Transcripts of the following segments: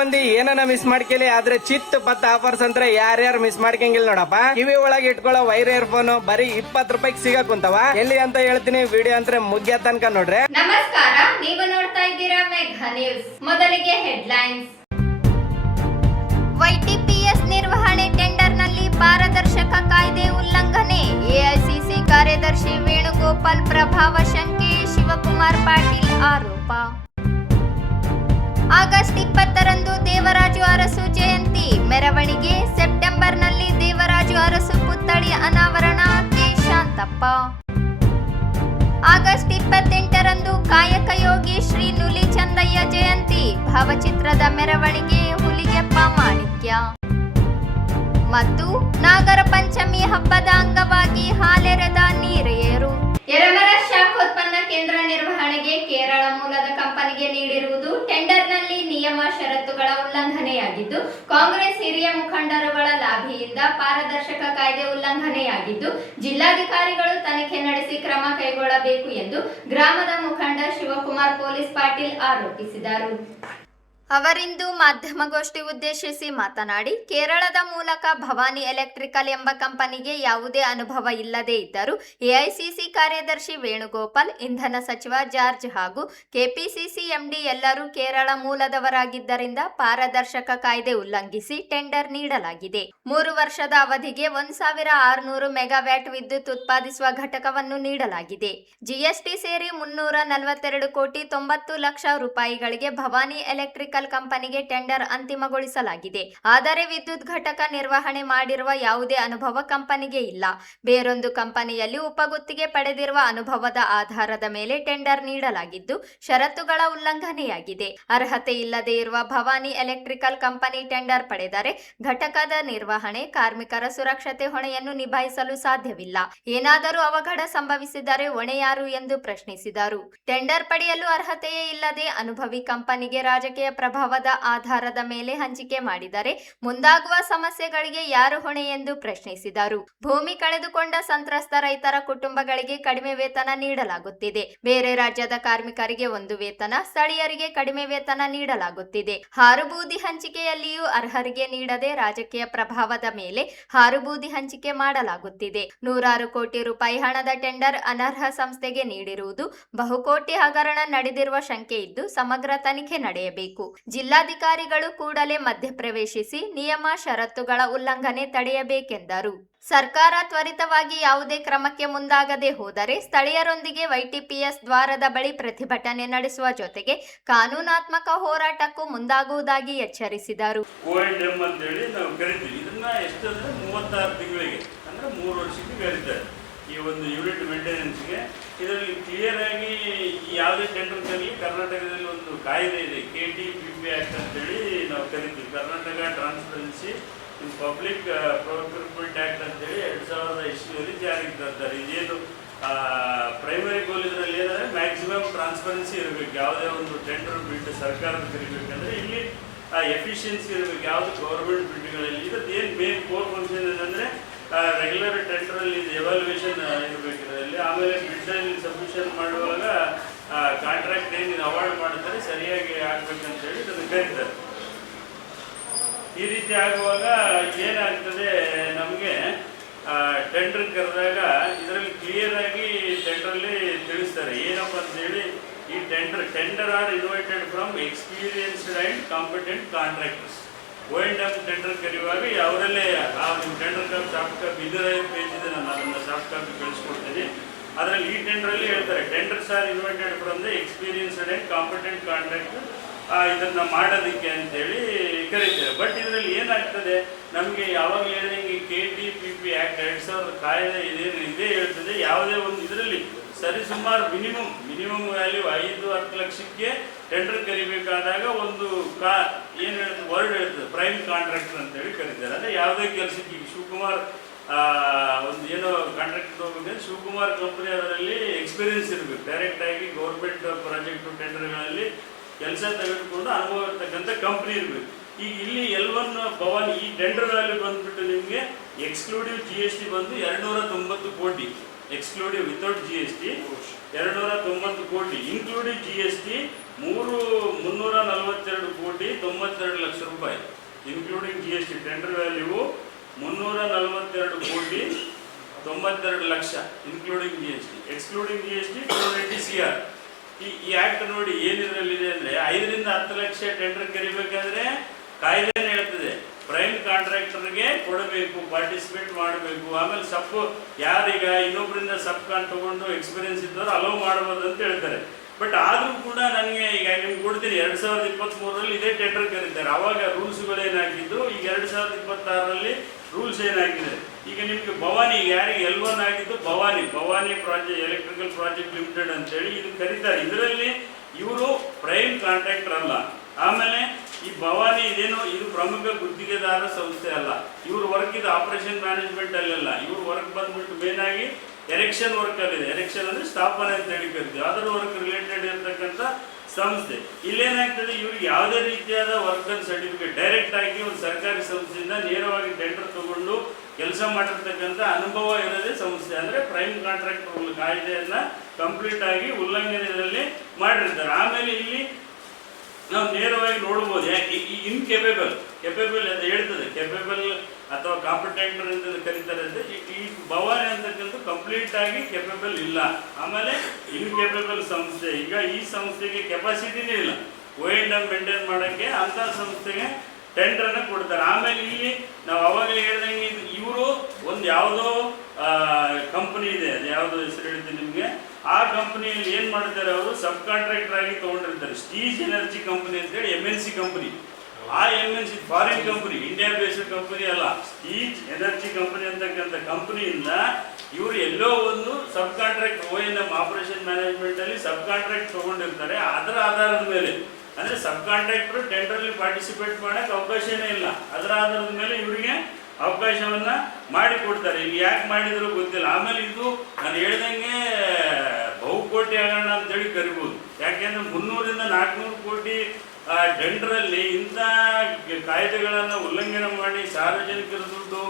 ಮಂದಿ ಏನನ ಮಿಸ್ ಮಾಡ್ಕೇಲಿ, ಆದ್ರೆ ಚಿತ್ ಪತ್ತ ಆಫರ್ಸ್ ಅಂದ್ರೆ ಯಾರ್ಯಾರು ಮಿಸ್ ಮಾಡ್ಕಂಗಿಲ್ಲ ನೋಡಪ್ಪ. ಕಿವಿ ಒಳಗೆ ಇಟ್ಕೊಳ್ಳೋ ವೈರ್ ಇಯರ್ಫೋನ್ ಬರೀ 20 ರೂಪಾಯಿಗೆ ಸಿಗಕ್ ಕುಂತವ. ಎಲ್ಲಿ ಅಂತ ಹೇಳ್ತೀನಿ, ವಿಡಿಯೋ ಅಂದ್ರೆ ಮುಗ್ಯ ತನಕ ನೋಡ್ರಿ. ನಮಸ್ಕಾರ, ನೀವು ನೋಡ್ತಾ ಇದ್ದೀರಾ ಮೆಘಾ ನ್ಯೂಸ್. ಮೊದಲಿಗೆ ಹೆಡ್ಲೈನ್ಸ್. ವೈಟಿಪಿಎಸ್ ನಿರ್ವಹಣೆ ಟೆಂಡರ್ನಲ್ಲಿ ಪಾರದರ್ಶಕ ಕಾಯ್ದೆ ಉಲ್ಲಂಘನೆ. ಎಐಸಿಸಿ ಕಾರ್ಯದರ್ಶಿ ವೇಣುಗೋಪಾಲ್ ಪ್ರಭಾವ ಶಂಕೆ. ಶಿವಕುಮಾರ್ ಪಾಟೀಲ್ ಆರೋಪ. ಆಗಸ್ಟ್ 20ರಂದು ದೇವರಾಜು ಅರಸು ಜಯಂತಿ ಮೆರವಣಿಗೆ. ಸೆಪ್ಟೆಂಬರ್ನಲ್ಲಿ ದೇವರಾಜು ಅರಸು ಪುತ್ಥಳಿ ಅನಾವರಣ. ಕೆ ಶಾಂತಪ್ಪ. ಆಗಸ್ಟ್ 28ರಂದು ಕಾಯಕ ಯೋಗಿ ಶ್ರೀ ನುಲಿ ಚಂದಯ್ಯ ಜಯಂತಿ ಭಾವಚಿತ್ರದ ಮೆರವಣಿಗೆ. ಹುಲಿಗೆಪ್ಪ ಮಾಣಿಕ್ಯ. ಮತ್ತು ನಾಗರ ಪಂಚಮಿ ಹಬ್ಬದ ಅಂಗವಾಗಿ ಹಾಲೆರೆದ ನೀರೆಯರು. ಯರಮರ ಶಾಖೋತ್ಪನ್ನ ಕೇಂದ್ರ ನಿರ್ವಹಣೆಗೆ ಕೇರಳ ಮೂಲದ ಕಂಪನಿಗೆ ನೀಡಿರುವುದು ಟೆಂಡರ್ನಲ್ಲಿ ನಿಯಮ ಷರತ್ತುಗಳ ಉಲ್ಲಂಘನೆಯಾಗಿದ್ದು, ಕಾಂಗ್ರೆಸ್ ಹಿರಿಯ ಮುಖಂಡರುಗಳ ಲಾಭಿಯಿಂದ ಪಾರದರ್ಶಕ ಕಾಯ್ದೆ ಉಲ್ಲಂಘನೆಯಾಗಿದ್ದು, ಜಿಲ್ಲಾಧಿಕಾರಿಗಳು ತನಿಖೆ ನಡೆಸಿ ಕ್ರಮ ಕೈಗೊಳ್ಳಬೇಕು ಎಂದು ಗ್ರಾಮದ ಮುಖಂಡ ಶಿವಕುಮಾರ್ ಪೊಲೀಸ್ ಪಾಟೀಲ್ ಆರೋಪಿಸಿದರು. ಅವರಿಂದು ಮಾಧ್ಯಮಗೋಷ್ಠಿ ಉದ್ದೇಶಿಸಿ ಮಾತನಾಡಿ, ಕೇರಳದ ಮೂಲಕ ಭವಾನಿ ಎಲೆಕ್ಟ್ರಿಕಲ್ ಎಂಬ ಕಂಪನಿಗೆ ಯಾವುದೇ ಅನುಭವ ಇಲ್ಲದೇ ಇದ್ದರೂ ಎಐಸಿಸಿ ಕಾರ್ಯದರ್ಶಿ ವೇಣುಗೋಪಾಲ್, ಇಂಧನ ಸಚಿವ ಜಾರ್ಜ್ ಹಾಗೂ ಕೆಪಿಸಿಸಿ ಎಂಡಿ ಎಲ್ಲರೂ ಕೇರಳ ಮೂಲದವರಾಗಿದ್ದರಿಂದ ಪಾರದರ್ಶಕ ಕಾಯ್ದೆ ಉಲ್ಲಂಘಿಸಿ ಟೆಂಡರ್ ನೀಡಲಾಗಿದೆ. 3 ವರ್ಷದ ಅವಧಿಗೆ 1600 ಮೆಗಾವ್ಯಾಟ್ ವಿದ್ಯುತ್ ಉತ್ಪಾದಿಸುವ ಘಟಕವನ್ನು ನೀಡಲಾಗಿದೆ. ಜಿಎಸ್ಟಿ ಸೇರಿ 342 ಕೋಟಿ 90 ಲಕ್ಷ ರೂಪಾಯಿಗಳಿಗೆ ಭವಾನಿ ಎಲೆಕ್ಟ್ರಿಕಲ್ ಕಂಪನಿಗೆ ಟೆಂಡರ್ ಅಂತಿಮಗೊಳಿಸಲಾಗಿದೆ. ಆದರೆ ವಿದ್ಯುತ್ ಘಟಕ ನಿರ್ವಹಣೆ ಮಾಡಿರುವ ಯಾವುದೇ ಅನುಭವ ಕಂಪನಿಗೆ ಇಲ್ಲ. ಬೇರೊಂದು ಕಂಪನಿಯಲ್ಲಿ ಉಪಗುತ್ತಿಗೆ ಪಡೆದಿರುವ ಅನುಭವದ ಆಧಾರದ ಮೇಲೆ ಟೆಂಡರ್ ನೀಡಲಾಗಿದ್ದು, ಷರತ್ತುಗಳ ಉಲ್ಲಂಘನೆಯಾಗಿದೆ. ಅರ್ಹತೆ ಇಲ್ಲದೆ ಇರುವ ಭವಾನಿ ಎಲೆಕ್ಟ್ರಿಕಲ್ ಕಂಪನಿ ಟೆಂಡರ್ ಪಡೆದರೆ ಘಟಕದ ನಿರ್ವಹಣೆ, ಕಾರ್ಮಿಕರ ಸುರಕ್ಷತೆ ಹೊಣೆಯನ್ನು ನಿಭಾಯಿಸಲು ಸಾಧ್ಯವಿಲ್ಲ. ಏನಾದರೂ ಅವಘಡ ಸಂಭವಿಸಿದರೆ ಹೊಣೆ ಯಾರು ಎಂದು ಪ್ರಶ್ನಿಸಿದರು. ಟೆಂಡರ್ ಪಡೆಯಲು ಅರ್ಹತೆಯೇ ಇಲ್ಲದೆ ಅನುಭವಿ ಕಂಪನಿಗೆ ರಾಜಕೀಯ ಪ್ರಭಾವದ ಆಧಾರದ ಮೇಲೆ ಹಂಚಿಕೆ ಮಾಡಿದರೆ ಮುಂದಾಗುವ ಸಮಸ್ಯೆಗಳಿಗೆ ಯಾರು ಹೊಣೆ ಎಂದು ಪ್ರಶ್ನಿಸಿದರು. ಭೂಮಿ ಕಳೆದುಕೊಂಡ ಸಂತ್ರಸ್ತ ರೈತರ ಕುಟುಂಬಗಳಿಗೆ ಕಡಿಮೆ ವೇತನ ನೀಡಲಾಗುತ್ತಿದೆ. ಬೇರೆ ರಾಜ್ಯದ ಕಾರ್ಮಿಕರಿಗೆ ಒಂದು ವೇತನ, ಸ್ಥಳೀಯರಿಗೆ ಕಡಿಮೆ ವೇತನ ನೀಡಲಾಗುತ್ತಿದೆ. ಹಾರುಬೂದಿ ಹಂಚಿಕೆಯಲ್ಲಿಯೂ ಅರ್ಹರಿಗೆ ನೀಡದೆ ರಾಜಕೀಯ ಪ್ರಭಾವದ ಮೇಲೆ ಹಾರುಬೂದಿ ಹಂಚಿಕೆ ಮಾಡಲಾಗುತ್ತಿದೆ. 100 ಕೋಟಿ ರೂಪಾಯಿ ಹಣದ ಟೆಂಡರ್ ಅನರ್ಹ ಸಂಸ್ಥೆಗೆ ನೀಡಿರುವುದು ಬಹುಕೋಟಿ ಹಗರಣ ನಡೆದಿರುವ ಶಂಕೆ ಇದ್ದು, ಸಮಗ್ರ ತನಿಖೆ ನಡೆಯಬೇಕು. ಜಿಲ್ಲಾಧಿಕಾರಿಗಳು ಕೂಡಲೇ ಮಧ್ಯಪ್ರವೇಶಿಸಿ ನಿಯಮ ಷರತ್ತುಗಳ ಉಲ್ಲಂಘನೆ ತಡೆಯಬೇಕೆಂದರು. ಸರ್ಕಾರ ತ್ವರಿತವಾಗಿ ಯಾವುದೇ ಕ್ರಮಕ್ಕೆ ಮುಂದಾಗದೆ ಹೋದರೆ ಸ್ಥಳೀಯರೊಂದಿಗೆ ವೈಟಿಪಿಎಸ್ ದ್ವಾರದ ಬಳಿ ಪ್ರತಿಭಟನೆ ನಡೆಸುವ ಜೊತೆಗೆ ಕಾನೂನಾತ್ಮಕ ಹೋರಾಟಕ್ಕೂ ಮುಂದಾಗುವುದಾಗಿ ಎಚ್ಚರಿಸಿದರು. ಈ ಒಂದು ಯೂನಿಟ್ ಮೇಂಟೆನೆನ್ಸ್ಗೆ ಇದರಲ್ಲಿ ಕ್ಲಿಯರ್ ಆಗಿ ಯಾವುದೇ ಟೆಂಡರ್ ಕರಲಿ ಕರ್ನಾಟಕದಲ್ಲಿ ಒಂದು ಕಾಯ್ದೆ ಇದೆ, KTPP ಆ್ಯಕ್ಟ್ ಅಂತೇಳಿ ನಾವು ಕರಿತೀವಿ. Karnataka transparency in public procurement act ಅಂತೇಳಿ 2000 ಜಾರಿಗೆ ತರ್ತಾರೆ. ಇದೇನು ಪ್ರೈಮರಿ ಗೋಲ್ ಇದರಲ್ಲಿ ಏನಂದರೆ ಮ್ಯಾಕ್ಸಿಮಮ್ ಟ್ರಾನ್ಸ್ಪರೆನ್ಸಿ ಇರಬೇಕು. ಯಾವುದೇ ಒಂದು ಟೆಂಡರ್ ಬಿಟ್ಟು ಸರ್ಕಾರದ ಕರಿಬೇಕಂದ್ರೆ ಇಲ್ಲಿ ಎಫಿಷಿಯನ್ಸಿ ಇರಬೇಕು. ಯಾವುದು ಗೌರ್ಮೆಂಟ್ ಬಿಡ್ಗಳಲ್ಲಿ ಇದ್ರದ್ದು ಏನು ಮೇನ್ ಕೋರ್ ಫಂಕ್ಷನ್ ಏನಂದರೆ ರೆಗ್ಯುಲರ್ ಟೆಂಡರಲ್ಲಿ ಎವಾಲ್ಯೂಯೇಷನ್ ಇರಬೇಕು ಇದರಲ್ಲಿ. ಆಮೇಲೆ ಬಿಡ್ಡಲ್ಲಿ ಸಬ್ಮಿಷನ್ ಮಾಡುವಾಗ ಕಾಂಟ್ರಾಕ್ಟ್ ಏನು ಅವಾರ್ಡ್ ಮಾಡ್ತಾರೆ ಸರಿಯಾಗಿ ಆಗ್ಬೇಕಂತೇಳಿ ಇದನ್ನು ಕರೀತಾರೆ. ಈ ರೀತಿ ಆಗುವಾಗ ಏನಾಗ್ತದೆ, ನಮಗೆ ಟೆಂಡರ್ ಕರೆದಾಗ ಇದರಲ್ಲಿ ಕ್ಲಿಯರ್ ಆಗಿ ಟೆಂಡರಲ್ಲಿ ತಿಳಿಸ್ತಾರೆ ಏನಪ್ಪ ಅಂತೇಳಿ. ಈ tender are invited from experienced and competent contractors. O&M tender ಕರೆಯುವಾಗ ಅವರಲ್ಲೇ ಆ ಟೆಂಡರ್ ಸಾಫ್ಟ್ ಕಾಪಿ ಇದರ ಪೇಜ್ ಇದೆ, ನಾನು ಅದನ್ನು ಸಾಫ್ಟ್ ಕಾಪಿ ಕಳಿಸ್ಕೊಡ್ತೀನಿ. ಅದರಲ್ಲಿ ಈ ಟೆಂಡರಲ್ಲಿ ಹೇಳ್ತಾರೆ tenders R invited from the experienced and competent contractor ಇದನ್ನು ಮಾಡೋದಕ್ಕೆ ಅಂತೇಳಿ ಕರೀತಾರೆ. ಬಟ್ ಇದರಲ್ಲಿ ಏನಾಗ್ತದೆ, ನಮಗೆ ಯಾವಾಗ ಹೇಳಿದಂಗೆ KTPP ಆ್ಯಕ್ಟ್ 2000 ಕಾಯ್ದೆ ಇದೇ ಹೇಳ್ತದೆ. ಯಾವುದೇ ಒಂದು ಇದರಲ್ಲಿ ಸರಿಸುಮಾರು ಮಿನಿಮಮ್ ವ್ಯಾಲ್ಯೂ 5-10 ಲಕ್ಷಕ್ಕೆ ಟೆಂಡರ್ ಕರಿಬೇಕಾದಾಗ ಒಂದು ಏನು ಹೇಳ್ತದೆ, ವರ್ಡ್ ಹೇಳ್ತದೆ ಪ್ರೈಮ್ ಕಾಂಟ್ರಾಕ್ಟರ್ ಅಂತೇಳಿ ಕರೀತಾರೆ. ಅಂದರೆ ಯಾವುದೇ ಕೆಲಸಕ್ಕೆ ಈಗ ಶಿವಕುಮಾರ್ ಒಂದು ಏನೋ ಕಾಂಟ್ರಾಕ್ಟ್ ಹೋಗ್ಬೇಕಂದ್ರೆ ಶಿವಕುಮಾರ್ ಕಂಪನಿ ಅದರಲ್ಲಿ ಎಕ್ಸ್ಪೀರಿಯನ್ಸ್ ಇರಬೇಕು. ಡೈರೆಕ್ಟಾಗಿ ಗೌರ್ಮೆಂಟ್ ಪ್ರಾಜೆಕ್ಟು ಟೆಂಡರ್ಗಳಲ್ಲಿ ಕೆಲಸ ತೆಗೆದುಕೊಂಡು ಅನುಭವ ಇರ್ತಕ್ಕಂಥ ಕಂಪ್ನಿ ಇರಬೇಕು. ಈಗ ಇಲ್ಲಿ L1 ಭವಾನಿ ಈ ಟೆಂಡರ್ ವ್ಯಾಲ್ಯೂ ಬಂದುಬಿಟ್ಟು ನಿಮಗೆ ಎಕ್ಸ್ಕ್ಲೂಡಿವ್ GST ಬಂದು 290 ಕೋಟಿ, ಎಕ್ಸ್ಕ್ಲೂಡಿವ್ ವಿತೌಟ್ GST 290 ಕೋಟಿ, ಇನ್ಕ್ಲೂಡಿವ್ GST 342 ಕೋಟಿ 92 ಲಕ್ಷ ರೂಪಾಯಿ, ಇನ್ಕ್ಲೂಡಿಂಗ್ GST. ಟೆಂಡರ್ ವ್ಯಾಲ್ಯೂ 342 ಕೋಟಿ 92 lakh including GST. Excluding GST 280 CR. ಈ ಆಕ್ಟ್ ನೋಡಿ ಏನಿದ್ರಲ್ಲಿದೆ ಅಂದ್ರೆ 5 ರಿಂದ 10 ಲಕ್ಷ ಟೆಂಡರ್ ಕರಿಬೇಕಾದ್ರೆ ಕಾಯ್ದೆ ಹೇಳ್ತದೆ ಪ್ರೈಮ್ ಕಾಂಟ್ರಾಕ್ಟರ್ಗೆ ಕೊಡಬೇಕು, ಪಾರ್ಟಿಸಿಪೇಟ್ ಮಾಡಬೇಕು. ಆಮೇಲೆ ಯಾರೀಗ ಇನ್ನೊಬ್ಬರಿಂದ ಸಬ್ ಕಾನ್ ತಗೊಂಡು ಎಕ್ಸ್ಪೀರಿಯನ್ಸ್ ಇದ್ದವರು ಅಲೋ ಮಾಡಬಹುದು ಅಂತ ಹೇಳ್ತಾರೆ. ಬಟ್ ಆದ್ರೂ ಕೂಡ ನನಗೆ ಈಗ ನಿಮ್ಗೆ ಕೊಡ್ತೀನಿ 2023ರಲ್ಲಿ ಇದೇ ಟೆಂಡರ್ ಕರೀತಾರೆ. ಅವಾಗ ರೂಲ್ಸ್ಗಳು ಏನಾಗಿದ್ದು, ಈಗ 2026ರಲ್ಲಿ ರೂಲ್ಸ್ ಏನಾಗಿದೆ. ಈಗ ನಿಮ್ಗೆ ಭವಾನಿ, ಯಾರಿಗೆ L1 ಆಗಿದ್ದು Bhavani project electrical project limited ಅಂತೇಳಿ ಇದು ಕರೀತಾರೆ. ಇದರಲ್ಲಿ ಇವರು ಪ್ರೈಮ್ ಕಾಂಟ್ರಾಕ್ಟರ್ ಅಲ್ಲ. ಆಮೇಲೆ ಈ ಭವಾನಿ ಇದೇನು, ಇದು ಪ್ರಮುಖ ಗುತ್ತಿಗೆದಾರ ಸಂಸ್ಥೆ ಅಲ್ಲ. ಇವ್ರ ವರ್ಕ್ ಇದು ಆಪರೇಷನ್ ಮ್ಯಾನೇಜ್ಮೆಂಟ್ ಅಲ್ಲೆಲ್ಲ. ಇವ್ರ ವರ್ಕ್ ಬಂದ್ಬಿಟ್ಟು ಮೇನ್ ಆಗಿ ಎರೆಕ್ಷನ್ ವರ್ಕ್ ಅಲ್ಲಿದೆ. ಎರೆಕ್ಷನ್ ಅಂದ್ರೆ ಸ್ಥಾಪನೆ ಅಂತ ಹೇಳಿ ಕರಿತೀವಿ. ಅದರ ವರ್ಕ್ ರಿಲೇಟೆಡ್ ಇರ್ತಕ್ಕಂಥ ಸಂಸ್ಥೆ. ಇಲ್ಲೇನಾಗ್ತದೆ, ಇವ್ರಿಗೆ ಯಾವುದೇ ರೀತಿಯಾದ ವರ್ಕ್ ಸರ್ಟಿಫಿಕೇಟ್ ಡೈರೆಕ್ಟ್ ಆಗಿ ಒಂದು ಸರ್ಕಾರಿ ಸಂಸ್ಥೆಯಿಂದ ನೇರವಾಗಿ ಟೆಂಡರ್ ತಗೊಂಡು ಕೆಲಸ ಮಾಡಿರ್ತಕ್ಕಂಥ ಅನುಭವ ಇರೋದೇ ಸಂಸ್ಥೆ. ಅಂದ್ರೆ ಪ್ರೈಮ್ ಕಾಂಟ್ರಾಕ್ಟರ್ ಕಾಯ್ದೆಯನ್ನ ಕಂಪ್ಲೀಟ್ ಆಗಿ ಉಲ್ಲಂಘನೆ ಇದರಲ್ಲಿ ಮಾಡಿರ್ತಾರೆ. ಆಮೇಲೆ ಇಲ್ಲಿ ನಾವು ನೇರವಾಗಿ ನೋಡ್ಬೋದು ಇನ್ಕೆಪೇಬಲ್ ಅಂತ ಹೇಳ್ತದೆ. ಕೆಪೇಬಲ್ ಅಥವಾ ಕಾಂಪಿಟೆಂಟರ್ ಅಂತ ಕರೀತಾರೆ. ಅಂದ್ರೆ ಈ ಭವಾನಿ ಅಂತಕ್ಕಂಥ ಕಂಪ್ಲೀಟ್ ಆಗಿ ಕೆಪೇಬಲ್ ಇಲ್ಲ. ಆಮೇಲೆ ಇನ್ಕೆಪೇಬಲ್ ಸಂಸ್ಥೆ. ಈಗ ಈ ಸಂಸ್ಥೆಗೆ ಕೆಪಾಸಿಟಿನೇ ಇಲ್ಲ O&M ಮೇಂಟೈನ್ ಮಾಡೋಕ್ಕೆ. ಅಂತ ಸಂಸ್ಥೆಗೆ ಟೆಂಡರ್ನ ಕೊಡ್ತಾರೆ. ಆಮೇಲೆ ಇಲ್ಲಿ ನಾವು ಅವಾಗಲೇ ಹೇಳ್ದಂಗೆ ಇವರು ಒಂದು ಯಾವುದೋ ಕಂಪನಿ ಇದೆ, ಅದು ಯಾವುದೋ ಹೆಸರು ಹೇಳ್ತೀನಿ ನಿಮಗೆ. ಆ ಕಂಪನಿಯಲ್ಲಿ ಏನು ಮಾಡ್ತಾರೆ, ಅವರು ಸಬ್ ಕಾಂಟ್ರಾಕ್ಟರ್ ಆಗಿ ತಗೊಂಡಿರ್ತಾರೆ. ಸ್ಟೀಜ್ ಎನರ್ಜಿ ಕಂಪನಿ ಅಂತೇಳಿ MNC ಕಂಪನಿ. ಆ MNC foreign company, India based company ಅಲ್ಲ. ಸ್ಟೀಜ್ ಎನರ್ಜಿ ಕಂಪನಿ ಅಂತಕ್ಕಂಥ ಕಂಪನಿಯಿಂದ ಇವರು ಎಲ್ಲೋ ಒಂದು sub contract O&M operation management ಅಲ್ಲಿ ಸಬ್ ಕಾಂಟ್ರಾಕ್ಟ್ ತಗೊಂಡಿರ್ತಾರೆ. ಅದರ ಆಧಾರದ ಮೇಲೆ, ಅಂದ್ರೆ ಸಬ್ ಕಾಂಟ್ರಾಕ್ಟರ್ ಟೆಂಡರ್ಲಿ ಪಾರ್ಟಿಸಿಪೇಟ್ ಮಾಡಕ್ಕೆ ಅವಕಾಶನೇ ಇಲ್ಲ. ಅದರ ಆಧಾರದ ಮೇಲೆ ಇವರಿಗೆ ಅವಕಾಶವನ್ನ ಮಾಡಿಕೊಡ್ತಾರೆ. ಇಲ್ಲಿ ಯಾಕೆ ಮಾಡಿದ್ರು ಗೊತ್ತಿಲ್ಲ. ಆಮೇಲೆ ಇದು ನಾನು ಹೇಳ್ದಂಗೆ ಬಹುಕೋಟಿ ಹಗರಣ ಅಂತೇಳಿ ಕರಿಬೋದು. ಯಾಕೆಂದ್ರೆ 300 ರಿಂದ 400 ಕೋಟಿ ಟೆಂಡರಲ್ಲಿ ಇಂಥ ಕಾಯ್ದೆಗಳನ್ನು ಉಲ್ಲಂಘನೆ ಮಾಡಿ ಸಾರ್ವಜನಿಕರ ದುಡ್ಡು,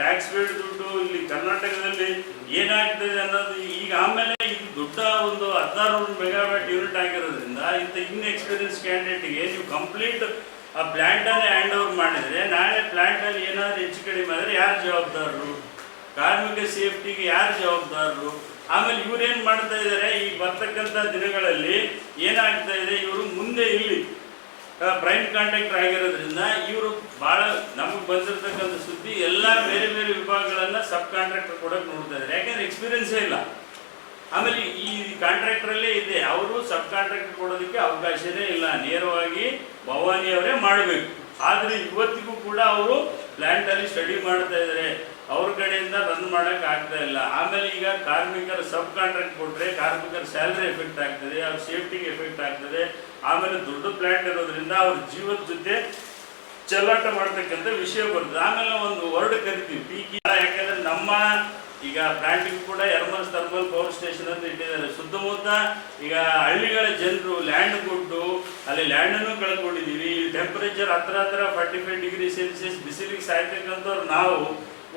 ಟ್ಯಾಕ್ಸ್ ಪೇಡ್ ದುಡ್ಡು ಇಲ್ಲಿ ಕರ್ನಾಟಕದಲ್ಲಿ ಏನಾಗ್ತದೆ ಅನ್ನೋದು ಈಗ. ಆಮೇಲೆ ಇದು ದೊಡ್ಡ ಒಂದು 1600 ಮೆಗಾವ್ಯಾಟ್ ಯೂನಿಟ್ ಆಗಿರೋದ್ರಿಂದ ಇಂಥ ಎಕ್ಸ್ಪೀರಿಯನ್ಸ್ ಕ್ಯಾಂಡಿಡೇಟ್ಗೆ ನೀವು ಕಂಪ್ಲೀಟ್ ಆ ಪ್ಲಾಂಟ್ ಅನ್ನು ಹ್ಯಾಂಡ್ ಓವರ್ ಮಾಡಿದ್ರೆ, ನಾಳೆ ಪ್ಲಾಂಟ್ ಅಲ್ಲಿ ಏನಾದ್ರು ಹೆಚ್ಚು ಕಡಿಮೆ ಆದರೆ ಯಾರು ಜವಾಬ್ದಾರರು? ಕಾರ್ಮಿಕ ಸೇಫ್ಟಿಗೆ ಯಾರು ಜವಾಬ್ದಾರರು? ಆಮೇಲೆ ಇವ್ರೇನ್ ಮಾಡ್ತಾ ಇದ್ದಾರೆ, ಈ ಬರ್ತಕ್ಕಂಥ ದಿನಗಳಲ್ಲಿ ಏನಾಗ್ತಾ ಇದೆ, ಇವರು ಮುಂದೆ ಇಲ್ಲಿ ಪ್ರೈಮ್ ಕಾಂಟ್ರಾಕ್ಟರ್ ಆಗಿರೋದ್ರಿಂದ ಇವರು ಬಹಳ ನಮಗೆ ಬಂದಿರತಕ್ಕಂಥ ಸುದ್ದಿ ಎಲ್ಲ ಬೇರೆ ಬೇರೆ ವಿಭಾಗಗಳನ್ನ ಸಬ್ ಕಾಂಟ್ರಾಕ್ಟರ್ ಕೊಡಕ್ಕೆ ನೋಡ್ತಾ ಇದ್ದಾರೆ. ಯಾಕಂದ್ರೆ ಎಕ್ಸ್ಪೀರಿಯನ್ಸೇ ಇಲ್ಲ. ಆಮೇಲೆ ಈ ಕಾಂಟ್ರಾಕ್ಟರ್ ಅಲ್ಲೇ ಇದೆ, ಅವರು ಸಬ್ ಕಾಂಟ್ರಾಕ್ಟರ್ ಕೊಡೋದಕ್ಕೆ ಅವಕಾಶನೇ ಇಲ್ಲ. ನೇರವಾಗಿ ಭವಾನಿ ಅವರೇ ಮಾಡಬೇಕು. ಆದ್ರೆ ಇವತ್ತಿಗೂ ಕೂಡ ಅವರು ಪ್ಲಾಂಟ್ ಅಲ್ಲಿ ಸ್ಟಡಿ ಮಾಡ್ತಾ ಇದ್ದಾರೆ. ಅವ್ರ ಕಡೆಯಿಂದ ರನ್ ಮಾಡಕ್ ಆಗ್ತಾ ಇಲ್ಲ. ಆಮೇಲೆ ಈಗ ಕಾರ್ಮಿಕರ ಸಬ್ ಕಾಂಟ್ರಾಕ್ಟ್ ಕೊಟ್ರೆ ಕಾರ್ಮಿಕರ ಸ್ಯಾಲರಿ ಎಫೆಕ್ಟ್ ಆಗ್ತದೆ, ಅವ್ರ ಸೇಫ್ಟಿಗೆ ಎಫೆಕ್ಟ್ ಆಗ್ತದೆ. ಆಮೇಲೆ ದೊಡ್ಡ ಪ್ಲಾಂಟ್ ಇರೋದ್ರಿಂದ ಅವ್ರ ಜೀವದ ಜೊತೆ ಚೆಲ್ಲಾಟ ಮಾಡ್ತಕ್ಕಂಥ ವಿಷಯ ಬರ್ತದೆ. ಆಮೇಲೆ ಒಂದು ವರ್ಡ್ ಕರಿತೀವಿ ಪೀಕಿ. ಯಾಕಂದ್ರೆ ನಮ್ಮ ಈಗ ಪ್ಲಾಂಟಿಗೂ ಕೂಡ ಎರ್ಮಲ್ಸ್ ಥರ್ಮಲ್ ಪವರ್ ಸ್ಟೇಷನ್ ಅಂತ ಇಟ್ಟಿದ್ದಾರೆ. ಸುತ್ತಮುತ್ತ ಈಗ ಹಳ್ಳಿಗಳ ಜನರು ಲ್ಯಾಂಡ್ ಕೊಟ್ಟು ಅಲ್ಲಿ ಲ್ಯಾಂಡನ್ನು ಕಳ್ಕೊಂಡಿದ್ದೀವಿ. ಟೆಂಪರೇಚರ್ ಹತ್ರ 45 ಡಿಗ್ರಿ ಸೆಲ್ಸಿಯಸ್ ಬಿಸಿಲಿಗೆ ಸಾಯ್ತಕ್ಕಂಥವ್ರು ನಾವು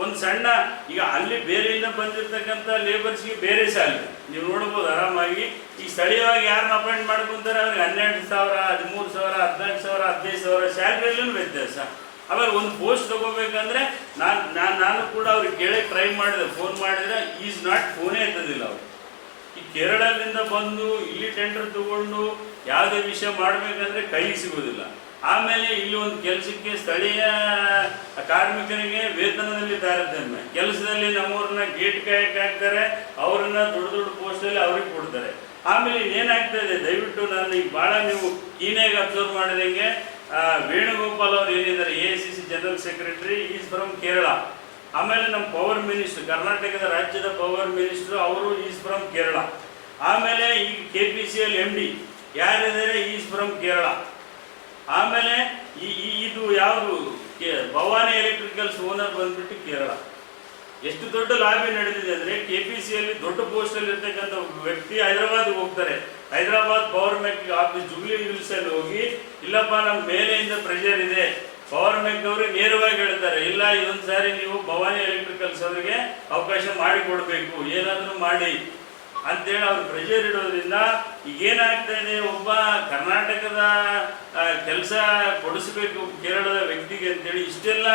ಒಂದು ಸಣ್ಣ ಈಗ ಅಲ್ಲಿ ಬೇರೆಯಿಂದ ಬಂದಿರತಕ್ಕಂಥ ಲೇಬರ್ಸ್ಗೆ ಬೇರೆ ಸ್ಯಾಲ್ರಿ ನೀವು ನೋಡ್ಬೋದು ಆರಾಮಾಗಿ. ಈ ಸ್ಥಳೀಯವಾಗಿ ಯಾರನ್ನ ಅಪಾಯಿಂಟ್ ಮಾಡ್ಕೊಂತಾರೆ ಅವ್ರಿಗೆ 12,000, 13,000, 14,000, 15,000 ಸ್ಯಾಲ್ರಿಯಲ್ಲೂ ವ್ಯತ್ಯಾಸ. ಆಮೇಲೆ ಒಂದು ಪೋಸ್ಟ್ ತಗೋಬೇಕಂದ್ರೆ ನಾನು ಕೂಡ ಅವ್ರಿಗೆ ಕೇಳಕ್ಕೆ ಟ್ರೈ ಮಾಡಿದೆ. ಫೋನ್ ಮಾಡಿದ್ರೆ ಈಸ್ ನಾಟ್ ಫೋನೇ ಎತ್ತದಿಲ್ಲ ಅವರು. ಈ ಕೇರಳದಿಂದ ಬಂದು ಇಲ್ಲಿ ಟೆಂಡರ್ ತಗೊಂಡು ಯಾವುದೇ ವಿಷಯ ಮಾಡಬೇಕಂದ್ರೆ ಕೈಗೆ ಸಿಗೋದಿಲ್ಲ. ಆಮೇಲೆ ಇಲ್ಲಿ ಒಂದು ಕೆಲಸಕ್ಕೆ ಸ್ಥಳೀಯ ಕಾರ್ಮಿಕರಿಗೆ ವೇತನದಲ್ಲಿ ತಾರತಮ್ಯ. ಕೆಲಸದಲ್ಲಿ ನಮ್ಮವ್ರನ್ನ ಗೇಟ್ ಕಾಯಕ್ಕೆ ಹಾಕ್ತಾರೆ, ಅವರನ್ನ ದೊಡ್ಡ ಪೋಸ್ಟಲ್ಲಿ ಅವ್ರಿಗೆ ಕೊಡ್ತಾರೆ. ಆಮೇಲೆ ಏನಾಗ್ತಾ ಇದೆ, ದಯವಿಟ್ಟು ನಾನು ಈಗ ಭಾಳ ನೀವು ಕ್ಲೀನಾಗಿ ಅಬ್ಸರ್ವ್ ಮಾಡಿದಂಗೆ ವೇಣುಗೋಪಾಲ್ ಅವರು ಏನಿದ್ದಾರೆ AICC general secretary, is from Kerala. ಆಮೇಲೆ ನಮ್ಮ ಪವರ್ ಮಿನಿಸ್ಟರ್, ಕರ್ನಾಟಕದ ರಾಜ್ಯದ ಪವರ್ ಮಿನಿಸ್ಟರ್, ಅವರು ಈಸ್ ಫ್ರಮ್ ಕೇರಳ. ಆಮೇಲೆ ಈಗ KPCL MD ಯಾರಿದ್ದಾರೆ, ಈಸ್ ಫ್ರಮ್ ಕೇರಳ. ಆಮೇಲೆ ಇದು ಯಾವುದು ಭವಾನಿ ಎಲೆಕ್ಟ್ರಿಕಲ್ಸ್ ಓನರ್ ಬಂದ್ಬಿಟ್ಟು ಕೇರಳ. ಎಷ್ಟು ದೊಡ್ಡ ಲಾಬಿ ನಡೆದಿದೆ ಅಂದರೆ KPCL ದೊಡ್ಡ ಪೋಸ್ಟಲ್ಲಿ ಇರ್ತಕ್ಕಂಥ ವ್ಯಕ್ತಿ ಹೈದರಾಬಾದ್ಗೆ ಹೋಗ್ತಾರೆ. ಹೈದರಾಬಾದ್ ಪವರ್ ಮೆಕ್ ಆಫೀಸ್ ಜುಬ್ಲಿ ಹಿಲ್ಸಲ್ಲಿ ಹೋಗಿ, ಇಲ್ಲಪ್ಪ ನಮ್ಮ ಮೇಲೆಯಿಂದ ಪ್ರೆಷರ್ ಇದೆ, ಪವರ್ ಮೆಕ್ ಅವರು ನೇರವಾಗಿ ಹೇಳ್ತಾರೆ, ಇಲ್ಲ ಇದೊಂದು ಸಾರಿ ನೀವು ಭವಾನಿ ಎಲೆಕ್ಟ್ರಿಕಲ್ಸ್ ಅವರಿಗೆ ಅವಕಾಶ ಮಾಡಿಕೊಡ್ಬೇಕು, ಏನಾದರೂ ಮಾಡಿ ಅಂತೇಳಿ ಅವ್ರು ಪ್ರೆಷರ್ ಇಡೋದ್ರಿಂದ ಈಗೇನಾಗ್ತಾ ಇದೆ, ಒಬ್ಬ ಕರ್ನಾಟಕದ ಕೆಲಸ ಕೊಡಿಸ್ಬೇಕು ಕೇರಳದ ವ್ಯಕ್ತಿಗೆ ಅಂತೇಳಿ ಇಷ್ಟೆಲ್ಲ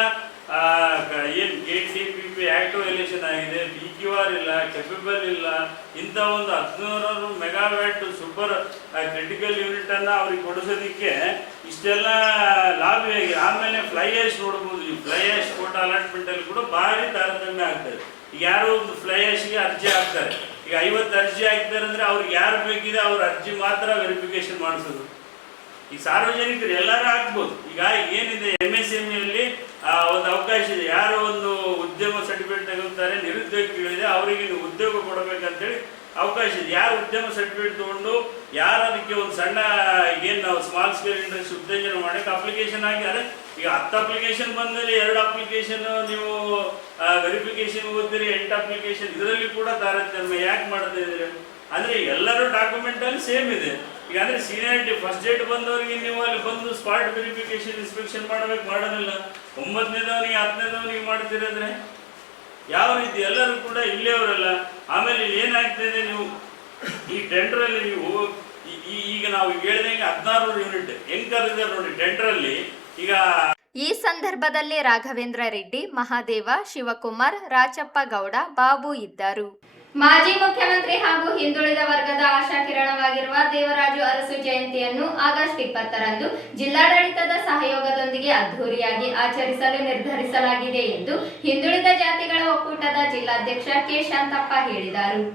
ಏನು KTPP ಆಕ್ಟ್ ವೈಲೇಷನ್ ಆಗಿದೆ, PQR ಇಲ್ಲ, ಕೆಪಬಲ್ ಇಲ್ಲ, ಇಂಥ ಒಂದು 1700 ಮೆಗಾವ್ಯಾಟ್ ಸೂಪರ್ ಕ್ರಿಟಿಕಲ್ ಯೂನಿಟ್ ಅನ್ನ ಅವ್ರಿಗೆ ಕೊಡಿಸೋದಿಕ್ಕೆ ಇಷ್ಟೆಲ್ಲ ಲಾಭಿ ಆಗಿದೆ. ಆಮೇಲೆ ಫ್ಲೈ ಆಶ್ ನೋಡ್ಬೋದು, ಈ ಫ್ಲೈ ಆಶ್ ಕೋಟಾ ಅಲಾಟ್ಮೆಂಟ್ ಅಲ್ಲಿ ಕೂಡ ಭಾರಿ ತಾರತಮ್ಯ ಆಗ್ತದೆ. ಈಗ ಯಾರೋ ಒಂದು ಫ್ಲೈ ಆಶ್ಗೆ ಅರ್ಜಿ ಹಾಕ್ತಾರೆ, ಈಗ 50 ಅರ್ಜಿ ಹಾಕ್ತಾರೆ ಅಂದ್ರೆ ಅವ್ರಿಗೆ ಯಾರು ಬೇಕಿದೆ ಅವ್ರ ಅರ್ಜಿ ಮಾತ್ರ ವೆರಿಫಿಕೇಶನ್ ಮಾಡಿಸೋದು. ಈಗ ಸಾರ್ವಜನಿಕರು ಎಲ್ಲರೂ ಹಾಕ್ಬೋದು. ಈಗ ಏನಿದೆ MSMEಯಲ್ಲಿ ಒಂದು ಅವಕಾಶ ಇದೆ, ಯಾರು ಒಂದು ಉದ್ಯಮ ಸರ್ಟಿಫಿಕೇಟ್ ತಗೊಳ್ತಾರೆ, ನಿರುದ್ಯೋಗಿಗಳಿದೆ ಅವರಿಗೆ ನೀವು ಉದ್ಯೋಗ ಕೊಡಬೇಕಂತೇಳಿ ಅವಕಾಶ ಇದೆ. ಯಾರು ಉದ್ಯಮ ಸರ್ಟಿಫಿಕೇಟ್ ತಗೊಂಡು ಯಾರು ಅದಕ್ಕೆ ಒಂದು ಸಣ್ಣ ಏನು ನಾವು ಸ್ಮಾಲ್ ಸ್ಕೇಲ್ ಇಂಡಸ್ಟ್ರಿ ಉತ್ತೇಜನ ಮಾಡಕ್ಕೆ ಅಪ್ಲಿಕೇಶನ್ ಹಾಕಿದ್ದಾರೆ. ಈಗ 10 ಅಪ್ಲಿಕೇಶನ್ ಬಂದಮೇಲೆ 2 ಅಪ್ಲಿಕೇಶನ್ ನೀವು ವೆರಿಫಿಕೇಶನ್ ಓದ್ತೀರಿ, 8 ಅಪ್ಲಿಕೇಶನ್, ಇದರಲ್ಲಿ ಕೂಡ ತಾರತಮ್ಯ ಯಾಕೆ ಮಾಡ್ತಾ ಇದ್ದೀರಿ ಅಂದ್ರೆ ಎಲ್ಲರೂ ಡಾಕ್ಯುಮೆಂಟ್ ಅಲ್ಲಿ ಸೇಮ್ ಇದೆ. ಈಗ ಅಂದ್ರೆ ಸೀನಿಯಾರಿಟಿ ಫಸ್ಟ್ ಡೇಟ್ ಬಂದವರಿಗೆ ನೀವು ಅಲ್ಲಿ ಬಂದು ಸ್ಪಾಟ್ ವೆರಿಫಿಕೇಶನ್ ಇನ್ಸ್ಪೆಕ್ಷನ್ ಮಾಡಬೇಕು, ಮಾಡೋದಿಲ್ಲ. 9ನೇದವನಿಗೆ 10ನೇದವನಿಗೆ ಮಾಡ್ತಿರಂದ್ರೆ ಯಾವ ರೀತಿ? ಎಲ್ಲರೂ ಕೂಡ ಇಲ್ಲಿಯವರಲ್ಲ. ಆಮೇಲೆ ಏನಾಗ್ತದೆ, ನೀವು ಈ ಟೆಂಡರ್ ಅಲ್ಲಿ ನೀವು ಈಗ ನಾವು ಹೇಳಿದಂಗೆ 16 ಯೂನಿಟ್ ಹೆಂಗ್ ಕರೆದಿದ್ದಾರೆ ನೋಡಿ ಟೆಂಡರ್ ಅಲ್ಲಿ. ಈಗ ಈ ಸಂದರ್ಭದಲ್ಲಿ ರಾಘವೇಂದ್ರ ರೆಡ್ಡಿ, ಮಹಾದೇವ, ಶಿವಕುಮಾರ್, ರಾಚಪ್ಪ ಗೌಡ, ಬಾಬು ಇದ್ದರು. ಮಾಜಿ ಮುಖ್ಯಮಂತ್ರಿ ಹಾಗೂ ಹಿಂದುಳಿದ ವರ್ಗದ ಆಶಾಕಿರಣವಾಗಿರುವ ದೇವರಾಜು ಅರಸು ಜಯಂತಿಯನ್ನು ಆಗಸ್ಟ್ 20ರಂದು ಜಿಲ್ಲಾಡಳಿತದ ಸಹಯೋಗದೊಂದಿಗೆ ಅದ್ಧೂರಿಯಾಗಿ ಆಚರಿಸಲು ನಿರ್ಧರಿಸಲಾಗಿದೆ ಎಂದು ಹಿಂದುಳಿದ ಜಾತಿಗಳ ಒಕ್ಕೂಟದ ಜಿಲ್ಲಾಧ್ಯಕ್ಷ ಕೆ ಶಾಂತಪ್ಪ ಹೇಳಿದರು.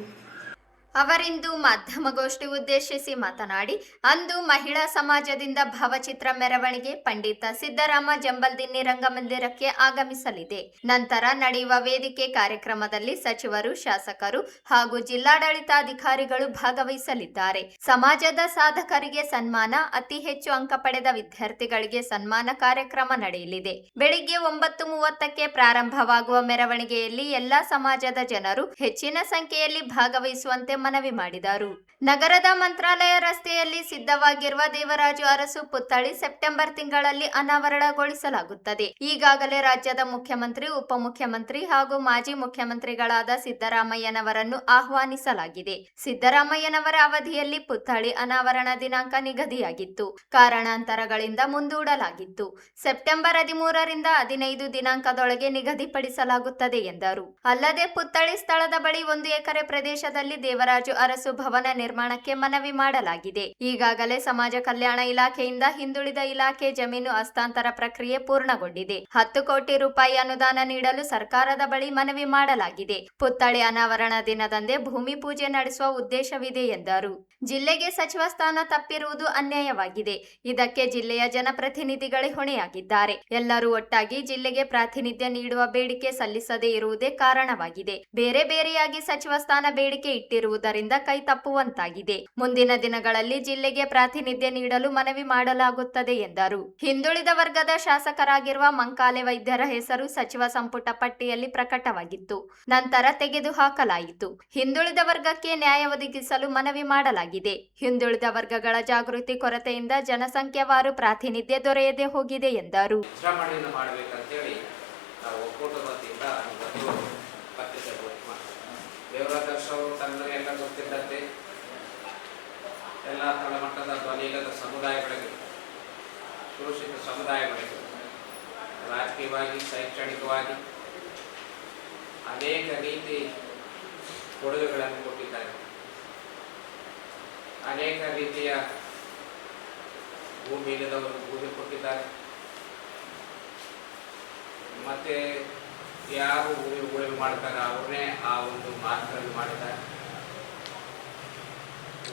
ಅವರಿಂದು ಮಾಧ್ಯಮಗೋಷ್ಠಿ ಉದ್ದೇಶಿಸಿ ಮಾತನಾಡಿ, ಅಂದು ಮಹಿಳಾ ಸಮಾಜದಿಂದ ಭಾವಚಿತ್ರ ಮೆರವಣಿಗೆ ಪಂಡಿತ ಸಿದ್ದರಾಮ ಜಂಬಲ್ದಿನ್ನಿ ರಂಗಮಂದಿರಕ್ಕೆ ಆಗಮಿಸಲಿದೆ. ನಂತರ ನಡೆಯುವ ವೇದಿಕೆ ಕಾರ್ಯಕ್ರಮದಲ್ಲಿ ಸಚಿವರು, ಶಾಸಕರು ಹಾಗೂ ಜಿಲ್ಲಾಡಳಿತಾಧಿಕಾರಿಗಳು ಭಾಗವಹಿಸಲಿದ್ದಾರೆ. ಸಮಾಜದ ಸಾಧಕರಿಗೆ ಸನ್ಮಾನ, ಅತಿ ಹೆಚ್ಚು ಅಂಕ ಪಡೆದ ವಿದ್ಯಾರ್ಥಿಗಳಿಗೆ ಸನ್ಮಾನ ಕಾರ್ಯಕ್ರಮ ನಡೆಯಲಿದೆ. ಬೆಳಿಗ್ಗೆ 9:30ಕ್ಕೆ ಪ್ರಾರಂಭವಾಗುವ ಮೆರವಣಿಗೆಯಲ್ಲಿ ಎಲ್ಲಾ ಸಮಾಜದ ಜನರು ಹೆಚ್ಚಿನ ಸಂಖ್ಯೆಯಲ್ಲಿ ಭಾಗವಹಿಸುವಂತೆ ಮನವಿ ಮಾಡಿದರು. ನಗರದ ಮಂತ್ರಾಲಯ ರಸ್ತೆಯಲ್ಲಿ ಸಿದ್ಧವಾಗಿರುವ ದೇವರಾಜು ಅರಸು ಪುತ್ಥಳಿ ಸೆಪ್ಟೆಂಬರ್ ತಿಂಗಳಲ್ಲಿ ಅನಾವರಣಗೊಳಿಸಲಾಗುತ್ತದೆ. ಈಗಾಗಲೇ ರಾಜ್ಯದ ಮುಖ್ಯಮಂತ್ರಿ, ಉಪಮುಖ್ಯಮಂತ್ರಿ ಹಾಗೂ ಮಾಜಿ ಮುಖ್ಯಮಂತ್ರಿಗಳಾದ ಸಿದ್ದರಾಮಯ್ಯನವರನ್ನು ಆಹ್ವಾನಿಸಲಾಗಿದೆ. ಸಿದ್ದರಾಮಯ್ಯನವರ ಅವಧಿಯಲ್ಲಿ ಪುತ್ಥಳಿ ಅನಾವರಣ ದಿನಾಂಕ ನಿಗದಿಯಾಗಿತ್ತು. ಕಾರಣಾಂತರಗಳಿಂದ ಮುಂದೂಡಲಾಗಿತ್ತು. ಸೆಪ್ಟೆಂಬರ್ 13ರಿಂದ 15 ದಿನಾಂಕದೊಳಗೆ ನಿಗದಿಪಡಿಸಲಾಗುತ್ತದೆ ಎಂದರು. ಅಲ್ಲದೆ ಪುತ್ಥಳಿ ಸ್ಥಳದ ಬಳಿ 1 ಎಕರೆ ಪ್ರದೇಶದಲ್ಲಿ ದೇವರಾಜು ಅರಸು ಭವನ ನಿರ್ಮಾಣಕ್ಕೆ ಮನವಿ ಮಾಡಲಾಗಿದೆ. ಈಗಾಗಲೇ ಸಮಾಜ ಕಲ್ಯಾಣ ಇಲಾಖೆಯಿಂದ ಹಿಂದುಳಿದ ಇಲಾಖೆ ಜಮೀನು ಹಸ್ತಾಂತರ ಪ್ರಕ್ರಿಯೆ ಪೂರ್ಣಗೊಂಡಿದೆ. 10 ಕೋಟಿ ರೂಪಾಯಿ ಅನುದಾನ ನೀಡಲು ಸರ್ಕಾರದ ಬಳಿ ಮನವಿ ಮಾಡಲಾಗಿದೆ. ಪುತ್ಥಳಿ ಅನಾವರಣ ದಿನದಂದೇ ಭೂಮಿ ಪೂಜೆ ನಡೆಸುವ ಉದ್ದೇಶವಿದೆ ಎಂದರು. ಜಿಲ್ಲೆಗೆ ಸಚಿವ ಸ್ಥಾನ ತಪ್ಪಿರುವುದು ಅನ್ಯಾಯವಾಗಿದೆ. ಇದಕ್ಕೆ ಜಿಲ್ಲೆಯ ಜನಪ್ರತಿನಿಧಿಗಳೇ ಹೊಣೆಯಾಗಿದ್ದಾರೆ. ಎಲ್ಲರೂ ಒಟ್ಟಾಗಿ ಜಿಲ್ಲೆಗೆ ಪ್ರಾತಿನಿಧ್ಯ ನೀಡುವ ಬೇಡಿಕೆ ಸಲ್ಲಿಸದೇ ಇರುವುದೇ ಕಾರಣವಾಗಿದೆ. ಬೇರೆ ಬೇರೆಯಾಗಿ ಸಚಿವ ಸ್ಥಾನ ಬೇಡಿಕೆ ಇಟ್ಟಿರುವುದರಿಂದ ಕೈ ತಪ್ಪುವಂತಾಗಿದೆ. ಮುಂದಿನ ದಿನಗಳಲ್ಲಿ ಜಿಲ್ಲೆಗೆ ಪ್ರಾತಿನಿಧ್ಯ ನೀಡಲು ಮನವಿ ಮಾಡಲಾಗುತ್ತದೆ ಎಂದರು. ಹಿಂದುಳಿದ ವರ್ಗದ ಶಾಸಕರಾಗಿರುವ ಮಂಕಾಲೆ ವೈದ್ಯರ ಹೆಸರು ಸಚಿವ ಸಂಪುಟ ಪಟ್ಟಿಯಲ್ಲಿ ಪ್ರಕಟವಾಗಿತ್ತು. ನಂತರ ತೆಗೆದುಹಾಕಲಾಯಿತು. ಹಿಂದುಳಿದ ವರ್ಗಕ್ಕೆ ನ್ಯಾಯ ಒದಗಿಸಲು ಮನವಿ ಮಾಡಲಾಗಿದೆ. ಹಿಂದುಳಿದ ವರ್ಗಗಳ ಜಾಗೃತಿ ಕೊರತೆಯಿಂದ ಜನಸಂಖ್ಯಾವಾರು ಪ್ರಾತಿನಿಧ್ಯ ದೊರೆಯದೆ ಹೋಗಿದೆ ಎಂದರು. ತನ್ನಗೆಲ್ಲ ಗೊತ್ತಿದ್ದಂತೆ ಎಲ್ಲ ತಳಮಟ್ಟದ ಧ್ವನಿಯಿಲ್ಲದ ಸಮುದಾಯಗಳಿಗೆ, ಶೋಷಿತ ಸಮುದಾಯಗಳಿಗೆ ರಾಜಕೀಯವಾಗಿ, ಶೈಕ್ಷಣಿಕವಾಗಿ ಅನೇಕ ರೀತಿ ಕೊಡುಗೆಗಳನ್ನು ಕೊಟ್ಟಿದ್ದಾರೆ. ಅನೇಕ ರೀತಿಯ ಭೂಮಿ ಇಲ್ಲದವರು ಭೂಮಿ ಕೊಟ್ಟಿದ್ದಾರೆ. ಮತ್ತೆ ಯಾರು ಉಳುಮೆ ಮಾಡ್ತಾರೆ ಅವ್ರನ್ನೇ ಆ ಒಂದು ಮಾರ್ಗದಲ್ಲಿ ಮಾಡಿದ್ದಾರೆ.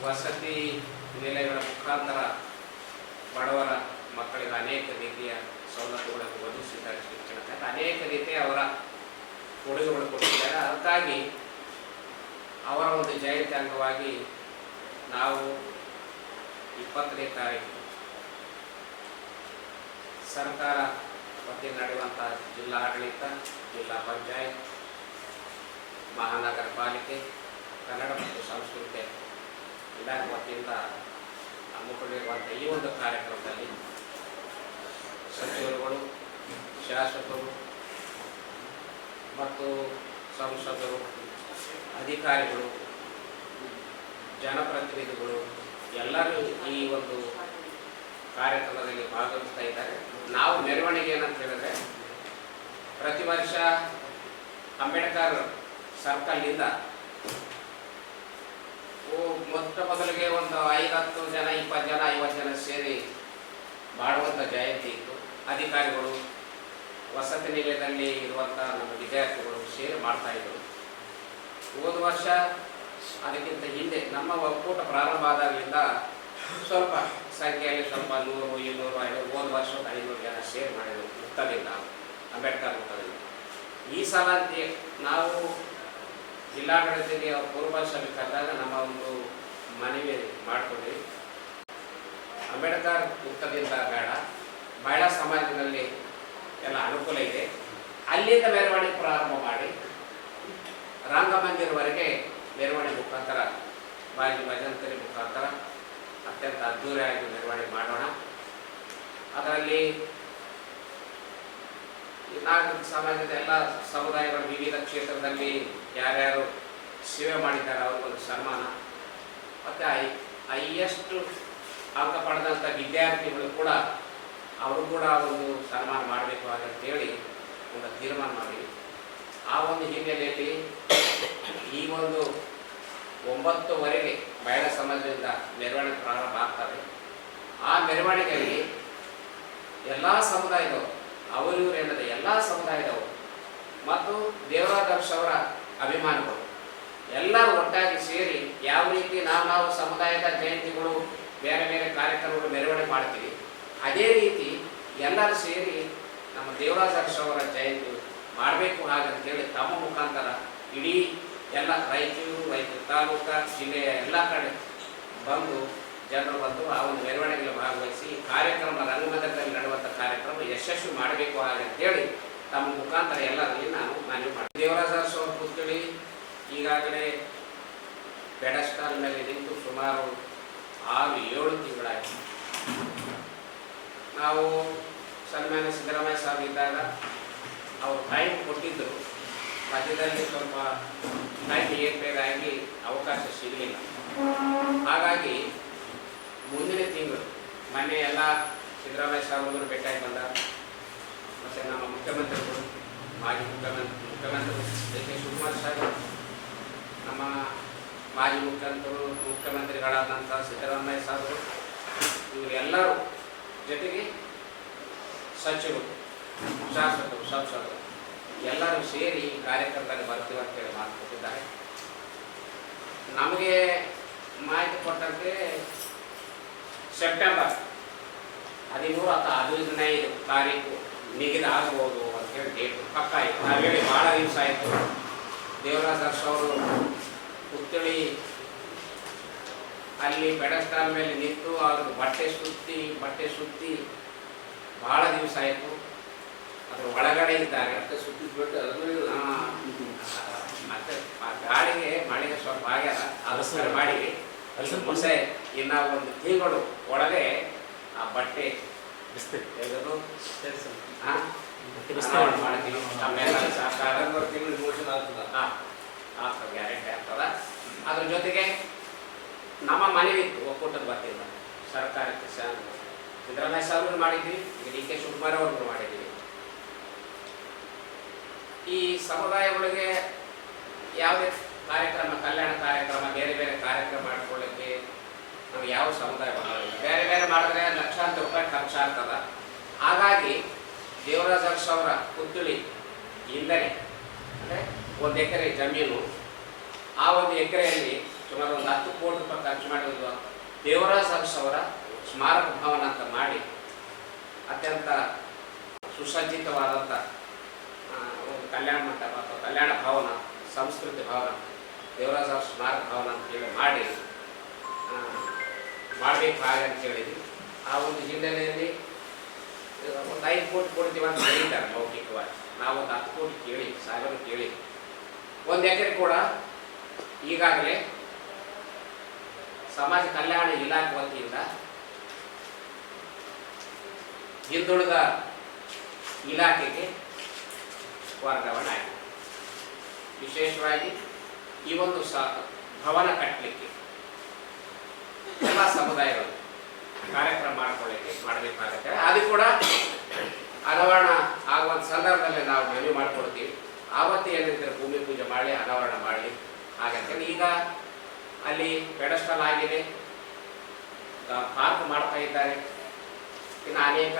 ವಸತಿ ನಿಲಯಗಳ ಮುಖಾಂತರ ಬಡವರ ಮಕ್ಕಳಿಗೆ ಅನೇಕ ರೀತಿಯ ಸವಲತ್ತುಗಳನ್ನು ಒದಗಿಸಿದ್ದಾರೆ. ಶಿಕ್ಷಣಕ್ಕೆ ಅನೇಕ ರೀತಿಯ ಅವರ ಕೊಡುಗೆಗಳು ಕೊಟ್ಟಿದ್ದಾರೆ. ಅದಕ್ಕಾಗಿ ಅವರ ಒಂದು ಜಯಂತಿ ಅಂಗವಾಗಿ ನಾವು 20ನೇ ತಾರೀಕು ಸರ್ಕಾರ ವತಿಯಿಂದ ನಡೆಯುವಂಥ ಜಿಲ್ಲಾಡಳಿತ, ಜಿಲ್ಲಾ ಪಂಚಾಯತ್, ಮಹಾನಗರ ಪಾಲಿಕೆ, ಕನ್ನಡ ಮತ್ತು ಸಂಸ್ಕೃತಿ ಇಲಾಖೆ ವತಿಯಿಂದ ಹಮ್ಮಿಕೊಂಡಿರುವಂಥ ಈ ಒಂದು ಕಾರ್ಯಕ್ರಮದಲ್ಲಿ ಸಚಿವರುಗಳು, ಶಾಸಕರು ಮತ್ತು ಸಂಸದರು, ಅಧಿಕಾರಿಗಳು ಜನಪ್ರತಿನಿಧಿಗಳು ಎಲ್ಲರೂ ಈ ಒಂದು ಕಾರ್ಯಕ್ರಮದಲ್ಲಿ ಭಾಗವಹಿಸ್ತಾ ಇದ್ದಾರೆ. ನಾವು ಮೆರವಣಿಗೆ ಏನಂತ ಹೇಳಿದ್ರೆ ಪ್ರತಿ ವರ್ಷ ಅಂಬೇಡ್ಕರ್ ಸರ್ಕಲ್ನಿಂದ ಮೊದಲಿಗೆ ಒಂದು 5-10 ಜನ 20 ಜನ 50 ಜನ ಸೇರಿ ಮಾಡುವಂಥ ಜಯಂತಿ ಇತ್ತು. ಅಧಿಕಾರಿಗಳು, ವಸತಿ ನಿಲಯದಲ್ಲಿ ಇರುವಂಥ ನಮ್ಮ ವಿದ್ಯಾರ್ಥಿಗಳು ಸೇರಿ ಮಾಡ್ತಾ ಇದ್ದರು. ಹೋದ ವರ್ಷ ಅದಕ್ಕಿಂತ ಹಿಂದೆ ನಮ್ಮ ಒಕ್ಕೂಟ ಪ್ರಾರಂಭ ಆದಾಗಲಿಂದ ಸ್ವಲ್ಪ ಸಂಖ್ಯೆಯಲ್ಲಿ ಸ್ವಲ್ಪ 100, 200, 500, ಹೋದ ವರ್ಷ 500 ಜನ ಸೇರಿ ಮಾಡಿದರು ವೃತ್ತದಿಂದ, ಅಂಬೇಡ್ಕರ್ ವೃತ್ತದಿಂದ. ಈ ಸಲ ನಾವು ಜಿಲ್ಲಾಡಳಿತಕ್ಕೆ ಪೂರ್ವ ಸಭೆ ಕರೆದಾಗ ನಮ್ಮ ಒಂದು ಮನವಿ ಮಾಡಿಕೊಂಡ್ವಿ. ಅಂಬೇಡ್ಕರ್ ವೃತ್ತದಿಂದ ಬೇಡ, ಮಹಿಳಾ ಸಮಾಜದಲ್ಲಿ ಎಲ್ಲ ಅನುಕೂಲ ಇದೆ, ಅಲ್ಲಿಂದ ಮೆರವಣಿಗೆ ಪ್ರಾರಂಭ ಮಾಡಿ ರಂಗಮಂದಿರವರೆಗೆ ಮೆರವಣಿಗೆ ಮುಖಾಂತರ ಬಾಗಿ ಭಜಂತರಿ ಮುಖಾಂತರ ಅತ್ಯಂತ ಅದ್ಧೂರಿಯಾಗಿ ಮೆರವಣಿಗೆ ಮಾಡೋಣ. ಅದರಲ್ಲಿ ನಾಗರಿಕ ಸಮಾಜದ ಎಲ್ಲ ಸಮುದಾಯಗಳ ವಿವಿಧ ಕ್ಷೇತ್ರದಲ್ಲಿ ಯಾರ್ಯಾರು ಸೇವೆ ಮಾಡಿದ್ದಾರೆ ಅವ್ರಿಗೊಂದು ಸನ್ಮಾನ, ಮತ್ತು ಹೈಯೆಸ್ಟ್ ಅಂಕ ಪಡೆದಂಥ ವಿದ್ಯಾರ್ಥಿಗಳು ಕೂಡ ಅವರು ಕೂಡ ಒಂದು ಸನ್ಮಾನ ಮಾಡಬೇಕು ಅಂತೇಳಿ ಒಂದು ತೀರ್ಮಾನ ಮಾಡಿ, ಆ ಒಂದು ಹಿನ್ನೆಲೆಯಲ್ಲಿ ಈ ಒಂದು 9:00ವರೆಗೆ ಮಹಿಳಾ ಸಮಾಜದಿಂದ ಮೆರವಣಿಗೆ ಪ್ರಾರಂಭ ಆಗ್ತದೆ. ಆ ಮೆರವಣಿಗೆಯಲ್ಲಿ ಎಲ್ಲ ಸಮುದಾಯದವರು, ಅವರು ಏನಂದರೆ ಎಲ್ಲ ಸಮುದಾಯದವರು ಮತ್ತು ದೇವರಾಜ್ ಅವರ ಅಭಿಮಾನಿಗಳು ಎಲ್ಲರೂ ಒಟ್ಟಾಗಿ ಸೇರಿ ಯಾವ ರೀತಿ ನಾವು ಸಮುದಾಯದ ಜಯಂತಿಗಳು ಬೇರೆ ಬೇರೆ ಕಾರ್ಯಕ್ರಮಗಳು ಮೆರವಣಿಗೆ ಮಾಡ್ತೀವಿ, ಅದೇ ರೀತಿ ಎಲ್ಲರೂ ಸೇರಿ ನಮ್ಮ ದೇವರಾಜ್ ಅವರ ಜಯಂತಿ ಮಾಡಬೇಕು ಹಾಗಂತೇಳಿ ತಮ್ಮ ಮುಖಾಂತರ ಇಡೀ ಎಲ್ಲ ರಾಯಚೂರು ತಾಲೂಕು ಜಿಲ್ಲೆಯ ಎಲ್ಲ ಕಡೆ ಜನರು ಬಂದು ಆ ಒಂದು ಮೆರವಣಿಗೆಯಲ್ಲಿ ಭಾಗವಹಿಸಿ ಕಾರ್ಯಕ್ರಮ ರಂಗಮಂದಿರದಲ್ಲಿ ನಡೆಯುವಂಥ ಕಾರ್ಯಕ್ರಮ ಯಶಸ್ವಿ ಮಾಡಬೇಕು ಹಾಗಂತೇಳಿ ತಮ್ಮ ಮುಖಾಂತರ ಎಲ್ಲರಲ್ಲಿ ನಾನು ಮನವಿ ಮಾಡಿ, ದೇವರಾಜ್ ಅವರ ಪುತ್ಥಳಿ ಈಗಾಗಲೇ ಪೆಡಸ್ಟಾಲ್ ಮೇಲೆ ನಿಂತು ಸುಮಾರು 6-7 ತಿಂಗಳಾಯಿತು. ನಾವು ಸನ್ಮಾನ್ಯ ಸಿದ್ದರಾಮಯ್ಯ ಸಾಹೇಬ್ ಇದ್ದಾಗ ಅವರು ಟೈಮ್ ಕೊಟ್ಟಿದ್ದರು, ಮಧ್ಯದಲ್ಲಿ ಸ್ವಲ್ಪ ಟೈಮ್ ಏರ್ಪೇರಾಗಿ ಅವಕಾಶ ಸಿಗಲಿಲ್ಲ. ಹಾಗಾಗಿ ಮುಂದಿನ ತಿಂಗಳು ಮೊನ್ನೆ ಎಲ್ಲ ಸಿದ್ದರಾಮಯ್ಯ ಸಾಹೇಬರು ಭೇಟಿಯಾಗಿ ಬಂದ, ಮತ್ತು ನಮ್ಮ ಮುಖ್ಯಮಂತ್ರಿಗಳು, ಮಾಜಿ ಮುಖ್ಯಮಂತ್ರಿ ಡಿ ಕೆ ಶಿವಕುಮಾರ್ ಸಾಹೇಬರು, ನಮ್ಮ ಮಾಜಿ ಮುಖ್ಯಮಂತ್ರಿಗಳಾದಂಥ ಸಿದ್ದರಾಮಯ್ಯ ಸಾಹೇಬರು, ಇವರೆಲ್ಲರೂ ಜೊತೆಗೆ ಸಚಿವರು, ಶಾಸಕರು, ಸಂಸದರು ಎಲ್ಲರೂ ಸೇರಿ ಈ ಕಾರ್ಯಕ್ರಮದಲ್ಲಿ ಬರ್ತೀವಿ ಅಂತೇಳಿ ಮಾತು ಕೊಟ್ಟಿದ್ದಾರೆ. ನಮಗೆ ಮಾಹಿತಿ ಕೊಟ್ಟಂತೆ ಸೆಪ್ಟೆಂಬರ್ 13 ಅಥವಾ 15 ತಾರೀಕು ನಿಗದಿ ಆಗಬಹುದು ಅಂತೇಳಿ ಡೇಟ್ ಪಕ್ಕ ಆಯಿತು. ನಾವು ಹೇಳಿ ಭಾಳ ದಿವಸ ಆಯಿತು. ದೇವರಾಜ್ ಅವರು ಪುತ್ಥಳಿ ಅಲ್ಲಿ ಪೆಡಸ್ಟಾಲ್ ಮೇಲೆ ನಿಂತು ಅವ್ರಿಗೆ ಬಟ್ಟೆ ಸುತ್ತಿ ಭಾಳ ದಿವಸ ಆಯಿತು. ಅದ್ರ ಒಳಗಡೆ ಇದ್ದಾರೆ, ಮತ್ತೆ ಆ ಗಾಳಿಗೆ ಮಳೆಗೆ ಸ್ವಲ್ಪ ಆಗ್ಯದ, ಅದಕ್ಕೋಸ್ಕರ ಮಾಡಿವಿ. ಮುಂಚೆ ಇನ್ನು ಒಂದು ತಿಂಗಳು ಒಳಗೆ ಆ ಬಟ್ಟೆ ತೆಗೆದು ಮಾಡ್ತೀವಿ. ಆಮೇಲೆ ಸರ್ಕಾರ ಗ್ಯಾರಂಟಿ ಆಗ್ತದ. ಅದ್ರ ಜೊತೆಗೆ ನಮ್ಮ ಮನವಿ ಇತ್ತು, ಒಕ್ಕೂಟದ ವತಿಯಿಂದ ಸರ್ಕಾರಕ್ಕೆ ಸಿದ್ದರಾಮಯ್ಯ ಸಾಹೇಬರು ಮಾಡಿದ್ವಿ, ಈಗ ಡಿ ಕೆ ಶಿವಕುಮಾರ್ ಅವ್ರಿಗೂ ಮಾಡಿದ್ವಿ. ಈ ಸಮುದಾಯಗಳಿಗೆ ಯಾವುದೇ ಕಾರ್ಯಕ್ರಮ, ಕಲ್ಯಾಣ ಕಾರ್ಯಕ್ರಮ, ಬೇರೆ ಬೇರೆ ಕಾರ್ಯಕ್ರಮ ಮಾಡಿಕೊಳ್ಳಿಕ್ಕೆ ನಾವು ಯಾವ ಸಮುದಾಯ ಮಾಡೋದಿಲ್ಲ. ಬೇರೆ ಬೇರೆ ಮಾಡಿದ್ರೆ ಲಕ್ಷಾಂತರ ರೂಪಾಯಿ ಖರ್ಚಾಗ್ತದ. ಹಾಗಾಗಿ ದೇವರಾಜ್ ಅವರ ಪುತ್ಥಳಿ ಹಿಂದನೆ ಅಂದರೆ 1 ಎಕರೆ ಜಮೀನು, ಆ 1 ಎಕರೆಯಲ್ಲಿ ಸುಮಾರು ಒಂದು 10 ಕೋಟಿ ರೂಪಾಯಿ ಖರ್ಚು ಮಾಡಿದ್ರು ದೇವರಾಜ್ ಅವರ ಸ್ಮಾರಕ ಭವನ ಅಂತ ಮಾಡಿ ಅತ್ಯಂತ ಸುಸಜ್ಜಿತವಾದಂಥ ಒಂದು ಕಲ್ಯಾಣ ಮಂಟಪ ಅಥವಾ ಕಲ್ಯಾಣ ಭವನ, ಸಂಸ್ಕೃತಿ ಭವನ, ದೇವರಾಜ್ ಸ್ಮಾರಕ ಭವನ ಅಂತೇಳಿ ಮಾಡಬೇಕು ಹಾಗೆ ಅಂತ ಹೇಳಿದ್ವಿ. ಆ ಒಂದು ಹಿನ್ನೆಲೆಯಲ್ಲಿ ಒಂದು 5 ಕೋಟಿ ಕೊಡ್ತೀವಿ ಅಂತ ಹೇಳಿದ್ದಾರೆ ಮೌಖಿಕವಾಗಿ. ನಾವು ಒಂದು 10 ಕೋಟಿ ಕೇಳಿ, ಸಾಗರ ಕೇಳಿ 1 ಎಕರೆ ಕೂಡ ಈಗಾಗಲೇ ಸಮಾಜ ಕಲ್ಯಾಣ ಇಲಾಖೆ ವತಿಯಿಂದ ಹಿಂದುಳಿದ ಇಲಾಖೆಗೆ ವರ್ಗಾವಣೆ ಆಗಿದೆ. ವಿಶೇಷವಾಗಿ ಈ ಒಂದು ಭವನ ಕಟ್ಟಲಿಕ್ಕೆ ಎಲ್ಲ ಸಮುದಾಯಗಳು ಕಾರ್ಯಕ್ರಮ ಮಾಡಬೇಕಾಗತ್ತೆ. ಅದು ಕೂಡ ಅನಾವರಣ ಆಗುವಂಥ ಸಂದರ್ಭದಲ್ಲಿ ನಾವು ಮನವಿ ಮಾಡಿಕೊಡ್ತೀವಿ. ಆವತ್ತು ಏನಿದ್ರೆ ಭೂಮಿ ಪೂಜೆ ಮಾಡಿ ಅನಾವರಣ ಮಾಡಲಿ ಆಗತ್ತೆ. ಈಗ ಅಲ್ಲಿ ಪೆಡಸ್ಟಲ್ ಆಗಿದೆ, ಪಾರ್ಕ್ ಮಾಡ್ತಾ ಇದ್ದಾರೆ. ಇನ್ನು ಅನೇಕ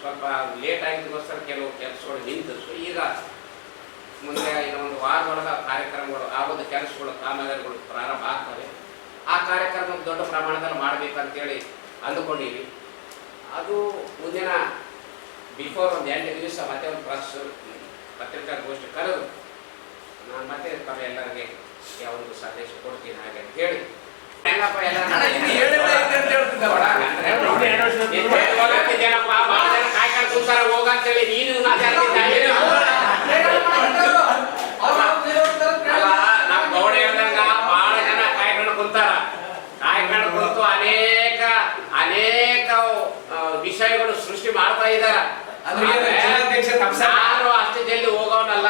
ಸ್ವಲ್ಪ ಲೇಟ್ ಆಗಿದ್ದಕ್ಕೋಸ್ಕರ ಕೆಲವು ಕೆಲಸಗಳು ನಿಂತಿದ್ರು. ಈಗ ಮುಂದೆ ಇನ್ನೊಂದು ವಾರದೊಳಗೆ ಕಾರ್ಯಕ್ರಮಗಳು ಆ ಒಂದು ಕೆಲಸಗಳು ಕಾಮಗಾರಿಗಳು ಪ್ರಾರಂಭ ಆಗ್ತವೆ. ಆ ಕಾರ್ಯಕ್ರಮ ದೊಡ್ಡ ಪ್ರಮಾಣದಲ್ಲಿ ಮಾಡಬೇಕಂತೇಳಿ ಅಂದುಕೊಂಡಿವಿ. ಅದು ಮುಂದಿನ ಬಿಫೋರ್ ಒಂದು 8 ದಿವಸ ಮತ್ತೆ ಒಂದು ಪತ್ರಿಕಾಗೋಷ್ಠಿ ಕರೆದು ನಾನು ಮತ್ತೆ ಎಲ್ಲರಿಗೆ ಯಾವೊಂದು ಸಂದೇಶ ಕೊಡ್ತೀನಿ ಹಾಗೆ ಅಂತ ಹೇಳಿ ಹೆಂಗಪ್ಪ ಕಾಯ್ಕೊಂಡು ಕೂತಾರ ಹೋಗಂತೇಳಿ ನೀನು ನಮ್ಮ ಗೌಡ ಹೇಳ್ದಂಗ ಬಹಳ ಜನ ಕಾಯ್ಕೊಂಡು ಕುಂತಾರ. ಕಾಯ್ಕೊಂಡು ಕುಂತು ಅನೇಕ ವಿಷಯಗಳು ಸೃಷ್ಟಿ ಮಾಡ್ತಾ ಇದ್ದಾರ. ನಾನು ಅಷ್ಟು ಜಲ್ದಿ ಹೋಗೋನಲ್ಲ.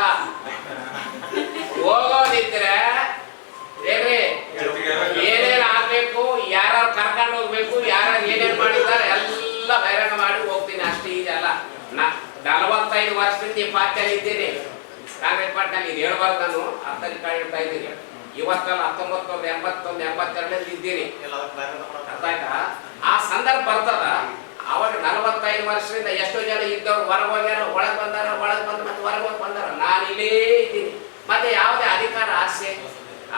ಹೋಗೋದಿದ್ರೆ ಏನೇನ್ ಆಗ್ಬೇಕು, ಯಾರು ಕರ್ಕೊಂಡು ಹೋಗ್ಬೇಕು, ಯಾರು ಏನೇನ್ ಮಾಡಿದ್ದಾರೆ ಎಲ್ಲ ಬಹಿರಂಗ ಮಾಡಿ ಹೋಗ್ತೀನಿ. ಅಷ್ಟೇ ಇದೆಲ್ಲ 45 ವರ್ಷದಿಂದ ಈ ಪಾರ್ಟಿಯಲ್ಲಿ ಇದ್ದೀನಿ. ಕಾಂಗ್ರೆಸ್ ಪಾರ್ಟಿಯಲ್ಲಿ ಇದು ಹೇಳ್ಬಾರ್ದು, ನಾನು ಅರ್ಥ ಇದ್ದೀನಿ. ಇವತ್ತಲ್ಲ 1981, 82 ಇದ್ದೀನಿ. ಅರ್ಥ ಆಯ್ತಾ? ಆ ಸಂದರ್ಭ ಬರ್ತದ. ಅವಾಗ 45 ವರ್ಷದಿಂದ ಎಷ್ಟೋ ಜನ ಇದ್ದವ್ರು ಹೊರಗೆ ಹೋಗ್ಯಾರ, ಒಳಗೆ ಬಂದಾರ, ಒಳಗೆ ಬಂದು ಮತ್ತೆ ಹೊರಗೆ ಹೋಗಿ ಬಂದಾರ. ನಾನು ಇಲ್ಲೇ ಇದ್ದೀನಿ. ಮತ್ತೆ ಯಾವುದೇ ಅಧಿಕಾರ ಆಸೆ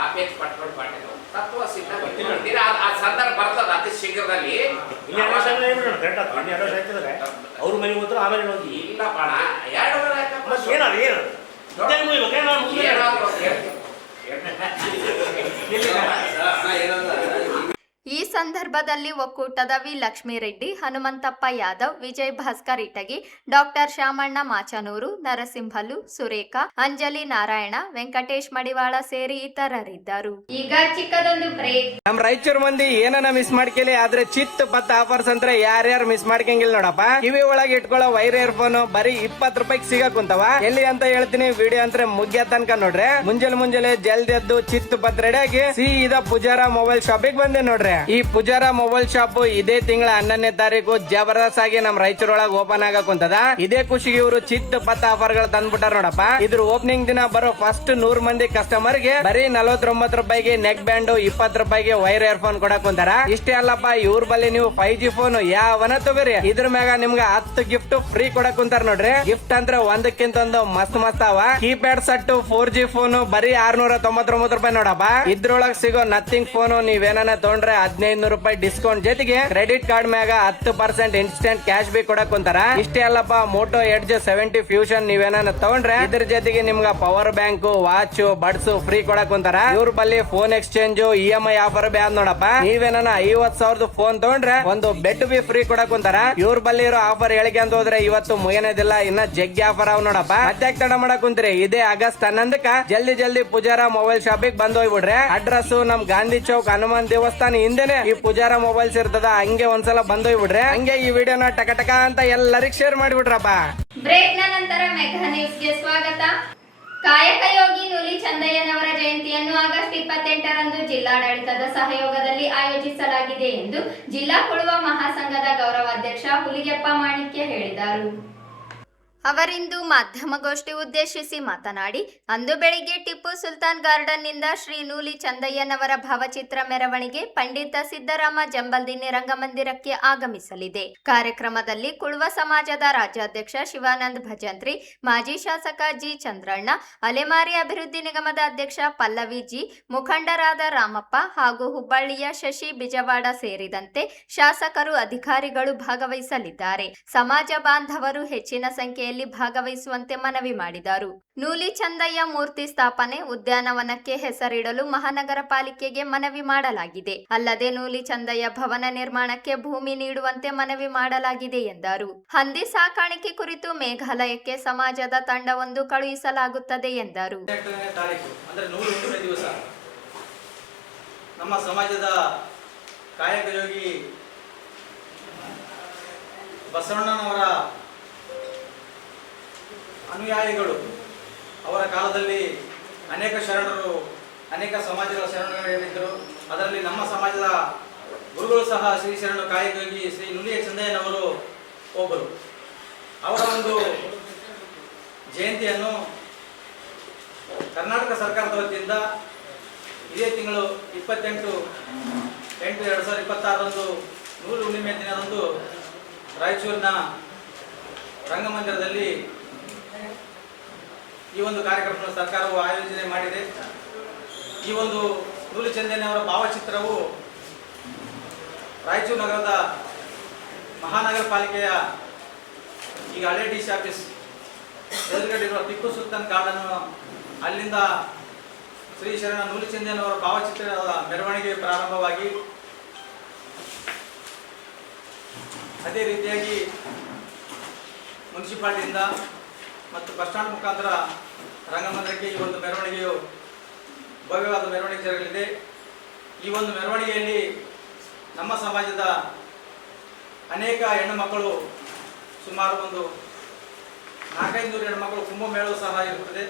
ಅಪೇಕ್ಷೆ ಪಟ್ಕೊಂಡು ಪಾರ್ಟಿ ತತ್ವ ಸಿದ್ಧ ಬರ್ತೀನಿ. ಆ ಸಂದರ್ಭ ಬರ್ತದ ಅತಿ ಶೀಘ್ರದಲ್ಲಿ. ಅವ್ರ ಮನೆ ಹೋದ್ರು ಆಮೇಲೆ ಹೋಗಿ ಇಲ್ಲ ಬಾಣ 2 ವರ್ಷ ಈ ಸಂದರ್ಭದಲ್ಲಿ ಒಕ್ಕೂಟದ ವಿ ಲಕ್ಷ್ಮೀರೆಡ್ಡಿ, ಹನುಮಂತಪ್ಪ ಯಾದವ್, ವಿಜಯ್ ಭಾಸ್ಕರ್ ಇಟಗಿ, ಡಾಕ್ಟರ್ ಶ್ಯಾಮಣ್ಣ ಮಾಚನೂರು, ನರಸಿಂಹಲು, ಸುರೇಖಾ, ಅಂಜಲಿ ನಾರಾಯಣ, ವೆಂಕಟೇಶ್ ಮಡಿವಾಳ ಸೇರಿ ಇತರರಿದ್ದರು. ಈಗ ಚಿಕ್ಕದೊಂದು ಬ್ರೇಕ್. ನಮ್ ರಾಯಚೂರ್ ಮಂದಿ ಏನನ ಮಿಸ್ ಮಾಡ್ಕೇಲಿ, ಆದ್ರೆ ಚಿತ್ ಪತ್ ಆಫರ್ಸ್ ಅಂದ್ರೆ ಯಾರ್ಯಾರು ಮಿಸ್ ಮಾಡ್ಕಂಗಿಲ್ಲ ನೋಡಪ್ಪ. ಕಿವಿ ಒಳಗೆ ಇಟ್ಕೊಳ್ಳೋ ವೈರ್ ಇಯರ್ಫೋನ್ ಬರೀ 20 ರೂಪಾಯಿಗೆ ಸಿಗಕುಂತವ. ಎಲ್ಲಿ ಅಂತ ಹೇಳ್ತೀನಿ, ವಿಡಿಯೋ ಅಂದ್ರೆ ಮುಗ್ಯ ತನಕ ನೋಡ್ರಿ. ಮುಂಜಾನೆ ಜಲ್ದಿ ಎದ್ದು ಚಿತ್ ಪತ್ ರೆಡಿಯಾಗಿ ಸೀದಾ ಪೂಜಾರ ಮೊಬೈಲ್ ಶಾಪಿಗೆ ಬಂದೆ ನೋಡ್ರಿ. ಈ ಪೂಜಾರ ಮೊಬೈಲ್ ಶಾಪ್ ಇದೇ ತಿಂಗಳ 11ನೇ ತಾರೀಕು ಜಬರ್ದಸ್ತ್ ಆಗಿ ನಮ್ ರಾಯಚೂರೊಳಗೆ ಓಪನ್ ಆಗಕುಂತದ. ಇದೇ ಖುಷಿಗೆ ಇವರು ಚಿತ್ ಪತ್ ಆಫರ್ ಗಳು ತಂದ್ಬಿಟ್ಟಾರ ನೋಡಪ್ಪ. ಇದ್ರ ಓಪನಿಂಗ್ ದಿನ ಬರೋ ಫಸ್ಟ್ 100 ಮಂದಿ ಕಸ್ಟಮರ್ ಗೆ ಬರೀ 49 ರೂಪಾಯಿಗೆ ನೆಕ್ ಬ್ಯಾಂಡ್, 20 ರೂಪಾಯಿಗೆ ವೈರ್ ಇಯರ್ಫೋನ್ ಕೊಡಕ್ ಕುಂತಾರ. ಇಷ್ಟೇ ಅಲ್ಲಪ್ಪ, ಇವ್ರ ಬಲ್ಲಿ ನೀವು 5G ಫೋನ್ ಯಾವನ ತಗೋರಿ, ಇದ್ರ ಮ್ಯಾಗ ನಿಮ್ಗೆ 10 ಗಿಫ್ಟ್ ಫ್ರೀ ಕೊಡಕ್ ಕುಂತಾರ ನೋಡ್ರಿ. ಗಿಫ್ಟ್ ಅಂದ್ರೆ ಒಂದಕ್ಕಿಂತ ಒಂದು ಮಸ್ತ್ ಅವ. ಕೀಪ್ಯಾಡ್ ಸೆಟ್ 4G ಫೋನ್ ಬರೀ 699 ರೂಪಾಯಿ ನೋಡಪ್ಪ. ಇದ್ರೊಳಗ್ ಸಿಗೋ ನಥಿಂಗ್ ಫೋನ್ ನೀವೇನ ತಗೊಂಡ್ರೆ 1500 ರೂಪಾಯಿ ಡಿಸ್ಕೌಂಟ್ ಜೊತೆಗೆ ಕ್ರೆಡಿಟ್ ಕಾರ್ಡ್ ಮ್ಯಾಗ 10% ಇನ್ಸ್ಟೆಂಟ್ ಕ್ಯಾಶ್ ಬಿ ಕೊಡಕ್ ಕುಂತಾರ. ಇಷ್ಟೇ ಅಲ್ಲಪ್ಪ, ಮೋಟೋ ಎಡ್ಜ್ 70 ಫ್ಯೂಷನ್ ನೀವೇನ ತಗೊಂಡ್ರೆ ಇದ್ರ ಜೊತೆಗೆ ನಿಮ್ಗ power bank, watch, buds free ಕೊಡಕ್ ಕುಂತಾರ. ಇವ್ರ ಬಲ್ಲಿ phone exchange, EMI offer B ಅದ್ ನೋಡಪ್ಪ. ನೀವೇನ 50,000 ಫೋನ್ ತಗೊಂಡ್ರೆ ಒಂದು ಬೆಡ್ ಬಿ ಫ್ರೀ ಕೊಡಕ್ ಕುಂತಾರ. ಇವ್ರ ಬಲ್ಲಿ ಇರೋ ಆಫರ್ ಹೇಳಿಕೆ ಅಂತ ಹೋದ್ರೆ ಇವತ್ತು ಮುಗಿಯೋದಿಲ್ಲ, ಇನ್ನ ಜಗ್ಗಿ ಆಫರ್ ಅವ್ ನೋಡಪ್ಪ. ಮತ್ತೆ ತಡ ಮಾಡಕ್ ಕುಂತ್ರಿ, ಇದೇ ಆಗಸ್ಟ್ 11ಕ್ಕ ಜಲ್ದಿ ಪೂಜಾರ ಮೊಬೈಲ್ ಶಾಪಿಗೆ ಬಂದ್ ಹೋಗ್ಬಿಡ್ರಿ. ಅಡ್ರೆಸ್ ನಮ್ ಗಾಂಧಿ ಚೌಕ್ ಹನುಮಾನ್ ದೇವಸ್ಥಾನ ಹಿಂದೆನೆ ಈ ಪೂಜಾರ ಮೊಬೈಲ್ಸ್ ಇರ್ತದ. ಹಂಗೆ ಒಂದ್ಸಲ ಬಂದೋಗ್ಬಿಡ್ರಿ. ಹಂಗೆ ಈ ವಿಡಿಯೋನ ಟಕ ಅಂತ ಎಲ್ಲರಿಗೂ ಶೇರ್ ಮಾಡಿಬಿಡ್ರಪ್ಪ. ಬ್ರೇಕ್ ನ ನಂತರ ಮೆಗಾ ನ್ಯೂಸ್ಗೆ ಸ್ವಾಗತ. ಕಾಯಕ ಯೋಗಿ ನುಲಿ ಚಂದಯ್ಯನವರ ಜಯಂತಿಯನ್ನು ಆಗಸ್ಟ್ 28ರಂದು ಜಿಲ್ಲಾಡಳಿತದ ಸಹಯೋಗದಲ್ಲಿ ಆಯೋಜಿಸಲಾಗಿದೆ ಎಂದು ಜಿಲ್ಲಾ ಕುಳುವ ಮಹಾಸಂಘದ ಗೌರವಾಧ್ಯಕ್ಷ ಹುಲಿಗೆಪ್ಪ ಮಾಣಿಕ್ಯ ಹೇಳಿದರು. ಅವರಿಂದು ಮಾಧ್ಯಮಗೋಷ್ಠಿ ಉದ್ದೇಶಿಸಿ ಮಾತನಾಡಿ, ಅಂದು ಬೆಳಿಗ್ಗೆ ಟಿಪ್ಪು ಸುಲ್ತಾನ್ ಗಾರ್ಡನ್ ನಿಂದ ಶ್ರೀ ನೂಲಿ ಚಂದಯ್ಯನವರ ಭಾವಚಿತ್ರ ಮೆರವಣಿಗೆ ಪಂಡಿತ ಸಿದ್ದರಾಮ ಜಂಬಲ್ದಿನ್ನಿ ರಂಗಮಂದಿರಕ್ಕೆ ಆಗಮಿಸಲಿದೆ. ಕಾರ್ಯಕ್ರಮದಲ್ಲಿ ಕುಳುವ ಸಮಾಜದ ರಾಜ್ಯಾಧ್ಯಕ್ಷ ಶಿವಾನಂದ್ ಭಜಂತ್ರಿ, ಮಾಜಿ ಶಾಸಕ ಜಿ ಚಂದ್ರಣ್ಣ, ಅಲೆಮಾರಿ ಅಭಿವೃದ್ಧಿ ನಿಗಮದ ಅಧ್ಯಕ್ಷ ಪಲ್ಲವಿ ಜಿ, ಮುಖಂಡರಾದ ರಾಮಪ್ಪ ಹಾಗೂ ಹುಬ್ಬಳ್ಳಿಯ ಶಶಿ ಬಿಜವಾಡ ಸೇರಿದಂತೆ ಶಾಸಕರು, ಅಧಿಕಾರಿಗಳು ಭಾಗವಹಿಸಲಿದ್ದಾರೆ. ಸಮಾಜ ಬಾಂಧವರು ಹೆಚ್ಚಿನ ಸಂಖ್ಯೆಯಲ್ಲಿ ಭಾಗವಹಿಸುವಂತೆ ಮನವಿ ಮಾಡಿದರು. ನೂಲಿ ಚಂದಯ್ಯ ಮೂರ್ತಿ ಸ್ಥಾಪನೆ, ಉದ್ಯಾನವನಕ್ಕೆ ಹೆಸರಿಡಲು ಮಹಾನಗರ ಪಾಲಿಕೆಗೆ ಮನವಿ ಮಾಡಲಾಗಿದೆ. ಅಲ್ಲದೆ ನೂಲಿ ಚಂದಯ್ಯ ಭವನ ನಿರ್ಮಾಣಕ್ಕೆ ಭೂಮಿ ನೀಡುವಂತೆ ಮನವಿ ಮಾಡಲಾಗಿದೆ ಎಂದರು. ಹಂದಿ ಸಾಕಾಣಿಕೆ ಕುರಿತು ಮೇಘಾಲಯಕ್ಕೆ ಸಮಾಜದ ತಂಡವೊಂದು ಕಳುಹಿಸಲಾಗುತ್ತದೆ ಎಂದರು. ನಮ್ಮ ಸಮಾಜದ ಕಾಯಕ ಯೋಗಿ ಬಸವಣ್ಣನವರ ಅನುಯಾಯಿಗಳು, ಅವರ ಕಾಲದಲ್ಲಿ ಅನೇಕ ಶರಣರು, ಅನೇಕ ಸಮಾಜಗಳ ಶರಣರು ಏನಿದ್ದರು. ಅದರಲ್ಲಿ ನಮ್ಮ ಸಮಾಜದ ಗುರುಗಳು ಸಹ ಶ್ರೀ ಶರಣ ಕಾಯಕಯೋಗಿ ಶ್ರೀ ನುಲಿಯ ಚಂದಯ್ಯನವರು ಒಬ್ಬರು. ಅವರ ಒಂದು ಜಯಂತಿಯನ್ನು ಕರ್ನಾಟಕ ಸರ್ಕಾರದ ವತಿಯಿಂದ ಇದೇ ತಿಂಗಳು 28/8/2026 ನೂಲು ಹುಣ್ಣಿಮೆ ದಿನದಂದು ರಾಯಚೂರಿನ ರಂಗಮಂದಿರದಲ್ಲಿ ಈ ಒಂದು ಕಾರ್ಯಕ್ರಮವನ್ನು ಸರ್ಕಾರವು ಆಯೋಜನೆ ಮಾಡಿದೆ. ಈ ಒಂದು ನೂಲು ಚಂದಯ್ಯನವರ ಭಾವಚಿತ್ರವು ರಾಯಚೂರು ನಗರದ ಮಹಾನಗರ ಪಾಲಿಕೆಯ ಈಗ ಹಳೆ ಡಿ ಸಿ ಆಫೀಸ್ ಎದುರುಗಡೆ ಇರುವ ಟಿಪ್ಪು ಸುಲ್ತಾನ್ ಗಾರ್ಡನ್, ಅಲ್ಲಿಂದ ಶ್ರೀ ಶರಣ ನೂಲು ಚಂದಯ್ಯನವರ ಭಾವಚಿತ್ರದ ಮೆರವಣಿಗೆ ಪ್ರಾರಂಭವಾಗಿ ಅದೇ ರೀತಿಯಾಗಿ ಮುನ್ಸಿಪಾಲಿಟಿಯಿಂದ ಮತ್ತು ಬಸ್ ಸ್ಟ್ಯಾಂಡ್ ಮುಖಾಂತರ ರಂಗಮಂದಿರಕ್ಕೆ ಈ ಒಂದು ಮೆರವಣಿಗೆಯು ಭವ್ಯವಾದ ಮೆರವಣಿಗೆ ಜರುಗಲಿದೆ. ಈ ಒಂದು ಮೆರವಣಿಗೆಯಲ್ಲಿ ನಮ್ಮ ಸಮಾಜದ ಅನೇಕ ಹೆಣ್ಣು ಮಕ್ಕಳು, ಸುಮಾರು ಒಂದು 400-500 ಹೆಣ್ಣುಮಕ್ಕಳು ಕುಂಭಮೇಳವೂ ಸಹ ಇರುತ್ತದೆ.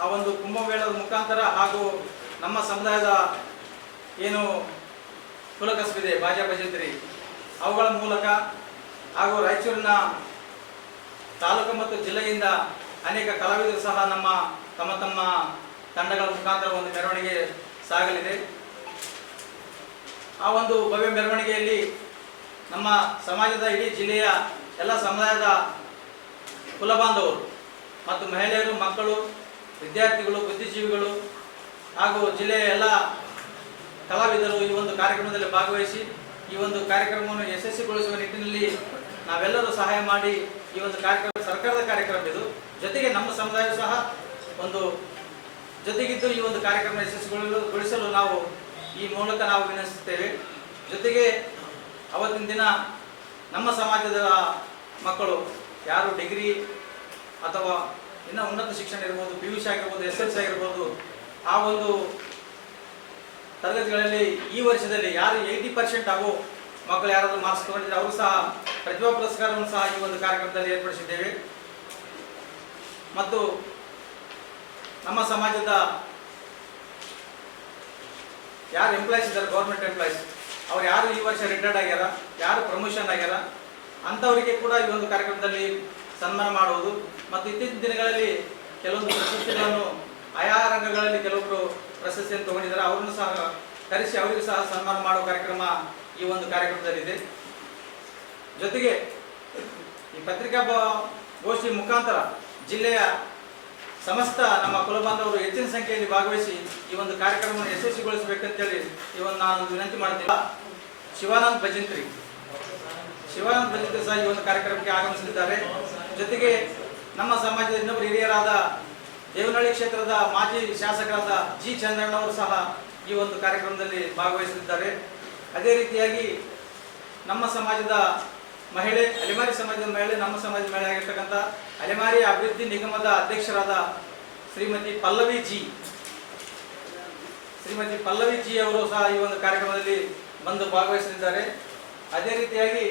ಆ ಒಂದು ಕುಂಭಮೇಳದ ಮುಖಾಂತರ ಹಾಗೂ ನಮ್ಮ ಸಮುದಾಯದ ಏನು ಕುಲಕಸಬಿದೆ ಬಾಜಾ ಭಜಂತ್ರಿ, ಅವುಗಳ ಮೂಲಕ ಹಾಗೂ ರಾಯಚೂರಿನ ತಾಲೂಕು ಮತ್ತು ಜಿಲ್ಲೆಯಿಂದ ಅನೇಕ ಕಲಾವಿದರು ಸಹ ತಮ್ಮ ತಂಡಗಳ ಮುಖಾಂತರ ಒಂದು ಮೆರವಣಿಗೆ ಸಾಗಲಿದೆ. ಆ ಒಂದು ಭವ್ಯ ಮೆರವಣಿಗೆಯಲ್ಲಿ ನಮ್ಮ ಸಮಾಜದ ಇಡೀ ಜಿಲ್ಲೆಯ ಎಲ್ಲ ಸಮುದಾಯದ ಕುಲಬಾಂಧವರು ಮತ್ತು ಮಹಿಳೆಯರು, ಮಕ್ಕಳು, ವಿದ್ಯಾರ್ಥಿಗಳು, ಬುದ್ಧಿಜೀವಿಗಳು ಹಾಗೂ ಜಿಲ್ಲೆಯ ಎಲ್ಲ ಕಲಾವಿದರು ಈ ಒಂದು ಕಾರ್ಯಕ್ರಮದಲ್ಲಿ ಭಾಗವಹಿಸಿ ಈ ಒಂದು ಕಾರ್ಯಕ್ರಮವನ್ನು ಯಶಸ್ವಿಗೊಳಿಸುವ ನಿಟ್ಟಿನಲ್ಲಿ ನಾವೆಲ್ಲರೂ ಸಹಾಯ ಮಾಡಿ ಈ ಒಂದು ಕಾರ್ಯಕ್ರಮ ಸರ್ಕಾರದ ಕಾರ್ಯಕ್ರಮ ಇದು. ಜೊತೆಗೆ ನಮ್ಮ ಸಮುದಾಯ ಸಹ ಒಂದು ಜೊತೆಗಿದ್ದು ಈ ಒಂದು ಕಾರ್ಯಕ್ರಮ ಯಶಸ್ವಿಗೊಳಿಸಲು ನಾವು ಈ ಮೂಲಕ ನಾವು ವಿನಂತಿಸುತ್ತೇವೆ. ಜೊತೆಗೆ ಅವತ್ತಿನ ದಿನ ನಮ್ಮ ಸಮಾಜದ ಮಕ್ಕಳು ಯಾರು ಡಿಗ್ರಿ ಅಥವಾ ಇನ್ನು ಉನ್ನತ ಶಿಕ್ಷಣ ಇರ್ಬೋದು, PUC ಆಗಿರ್ಬೋದು, SSLC ಆಗಿರ್ಬೋದು, ಆ ಒಂದು ತರಗತಿಗಳಲ್ಲಿ ಈ ವರ್ಷದಲ್ಲಿ ಯಾರು 80% ಆಗೋ ಮಕ್ಕಳು ಯಾರಾದರೂ ಮಾರ್ಕ್ಸ್ ತಗೊಂಡಿದ್ರೆ ಅವರು ಸಹ ಪ್ರತಿಭಾ ಪುರಸ್ಕಾರವನ್ನು ಸಹ ಈ ಒಂದು ಕಾರ್ಯಕ್ರಮದಲ್ಲಿ ಏರ್ಪಡಿಸಿದ್ದೇವೆ. ಮತ್ತು ನಮ್ಮ ಸಮಾಜದ ಯಾರು ಎಂಪ್ಲಾಯ್ಸ್ ಇದ್ದಾರೆ, ಗೌರ್ಮೆಂಟ್ ಎಂಪ್ಲಾಯ್ಸ್, ಅವ್ರು ಯಾರು ಈ ವರ್ಷ ರಿಟೈರ್ಡ್ ಆಗ್ಯಾರ, ಯಾರು ಪ್ರಮೋಷನ್ ಆಗ್ಯಾರ, ಅಂಥವರಿಗೆ ಕೂಡ ಈ ಒಂದು ಕಾರ್ಯಕ್ರಮದಲ್ಲಿ ಸನ್ಮಾನ ಮಾಡುವುದು. ಮತ್ತು ಇತ್ತೀಚಿನ ದಿನಗಳಲ್ಲಿ ಕೆಲವೊಂದು ಪ್ರಶಸ್ತಿಗಳನ್ನು ಆಯಾ ರಂಗಗಳಲ್ಲಿ ಕೆಲವೊಬ್ಬರು ಪ್ರಶಸ್ತಿಯನ್ನು ತಗೊಂಡಿದ್ದಾರೆ, ಅವರನ್ನು ಸಹ ಕರೆಸಿ ಅವರಿಗೂ ಸಹ ಸನ್ಮಾನ ಮಾಡುವ ಕಾರ್ಯಕ್ರಮ ಈ ಒಂದು ಕಾರ್ಯಕ್ರಮದಲ್ಲಿದೆ. ಜೊತೆಗೆ ಈ ಪತ್ರಿಕಾಗೋಷ್ಠಿ ಮುಖಾಂತರ ಜಿಲ್ಲೆಯ ಸಮಸ್ತ ನಮ್ಮ ಕುಲಬಾಂಧವರು ಹೆಚ್ಚಿನ ಸಂಖ್ಯೆಯಲ್ಲಿ ಭಾಗವಹಿಸಿ ಈ ಒಂದು ಕಾರ್ಯಕ್ರಮವನ್ನು ಯಶಸ್ವಿಗೊಳಿಸಬೇಕಂತೇಳಿ ಇವತ್ತು ನಾನು ವಿನಂತಿ ಮಾಡ್ತೀನಿ. ಶಿವಾನಂದ್ ಭಜಂತ್ರಿ ಸಹ ಈ ಒಂದು ಕಾರ್ಯಕ್ರಮಕ್ಕೆ ಆಗಮಿಸಲಿದ್ದಾರೆ. ಜೊತೆಗೆ ನಮ್ಮ ಸಮಾಜದ ಇನ್ನೊಬ್ಬರು ಹಿರಿಯರಾದ ದೇವನಹಳ್ಳಿ ಕ್ಷೇತ್ರದ ಮಾಜಿ ಶಾಸಕರಾದ G. ಚಂದ್ರಣ್ಣವರು ಸಹ ಈ ಒಂದು ಕಾರ್ಯಕ್ರಮದಲ್ಲಿ ಭಾಗವಹಿಸಲಿದ್ದಾರೆ. ಅದೇ ರೀತಿಯಾಗಿ ನಮ್ಮ ಸಮಾಜದ ಮಹಿಳೆ, ಅಲೆಮಾರಿ ಸಮಾಜದ ಮಹಿಳೆ, ನಮ್ಮ ಸಮಾಜದ ಮಹಿಳೆ ಆಗಿರ್ತಕ್ಕಂಥ ಅಲೆಮಾರಿ ಅಭಿವೃದ್ಧಿ ನಿಗಮದ ಅಧ್ಯಕ್ಷರಾದ ಶ್ರೀಮತಿ ಪಲ್ಲವಿ ಜಿ ಅವರು ಸಹ ಈ ಒಂದು ಕಾರ್ಯಕ್ರಮದಲ್ಲಿ ಬಂದು ಭಾಗವಹಿಸಲಿದ್ದಾರೆ. ಅದೇ ರೀತಿಯಾಗಿ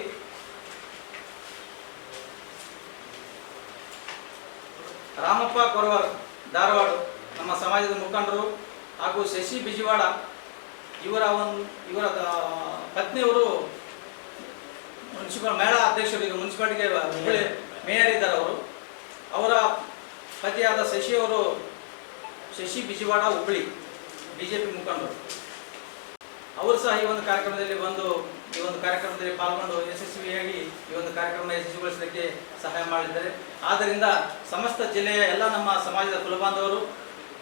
ರಾಮಪ್ಪ ಕೊರವರ್ ಧಾರವಾಡ ನಮ್ಮ ಸಮಾಜದ ಮುಖಂಡರು ಹಾಗೂ ಶಶಿ ಬಿಜಿವಾಡ ಇವರ ಪತ್ನಿಯವರು ಮುನ್ಸಿಪಲ್ ಮಹಿಳಾ ಅಧ್ಯಕ್ಷರು, ಈಗ ಮುನ್ಸಿಪಾಲಿಟಿಗೆ ಹುಬ್ಬಳ್ಳಿ ಮೇಯರ್ ಇದ್ದಾರೆ. ಅವರ ಪತಿಯಾದ ಶಶಿ ಬಿಜಿವಾಡ ಹುಬ್ಬಳ್ಳಿ BJP ಮುಖಂಡರು, ಅವರು ಸಹ ಈ ಒಂದು ಕಾರ್ಯಕ್ರಮದಲ್ಲಿ ಬಂದು ಈ ಒಂದು ಕಾರ್ಯಕ್ರಮದಲ್ಲಿ ಪಾಲ್ಗೊಂಡು ಯಶಸ್ವಿಯಾಗಿ ಈ ಒಂದು ಕಾರ್ಯಕ್ರಮ ಯಶಸ್ವಿಗೊಳಿಸಲಿಕ್ಕೆ ಸಹಾಯ ಮಾಡಿದ್ದಾರೆ. ಆದ್ದರಿಂದ ಸಮಸ್ತ ಜಿಲ್ಲೆಯ ಎಲ್ಲ ನಮ್ಮ ಸಮಾಜದ ಕುಲಬಾಂಧವರು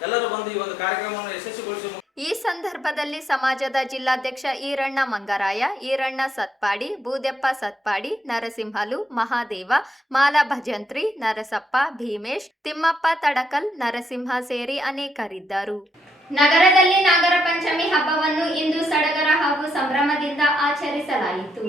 ಎಲ್ಲರೂ ಬಂದು ಈ ಒಂದು ಕಾರ್ಯಕ್ರಮವನ್ನು ಯಶಸ್ವಿಗೊಳಿಸುವ ಈ ಸಂದರ್ಭದಲ್ಲಿ ಸಮಾಜದ ಜಿಲ್ಲಾಧ್ಯಕ್ಷ ಈರಣ್ಣ ಮಂಗರಾಯ, ಈರಣ್ಣ ಸತ್ಪಾಡಿ, ಬೂದೆಪ್ಪ ಸತ್ಪಾಡಿ, ನರಸಿಂಹಲು, ಮಹಾದೇವ, ಮಾಲಾ ಭಜಂತ್ರಿ, ನರಸಪ್ಪ, ಭೀಮೇಶ್, ತಿಮ್ಮಪ್ಪ ತಡಕಲ್, ನರಸಿಂಹ ಸೇರಿ ಅನೇಕರಿದ್ದರು. ನಗರದಲ್ಲಿ ನಾಗರ ಪಂಚಮಿ ಹಬ್ಬವನ್ನು ಇಂದು ಸಡಗರ ಹಾಗೂ ಸಂಭ್ರಮದಿಂದ ಆಚರಿಸಲಾಯಿತು.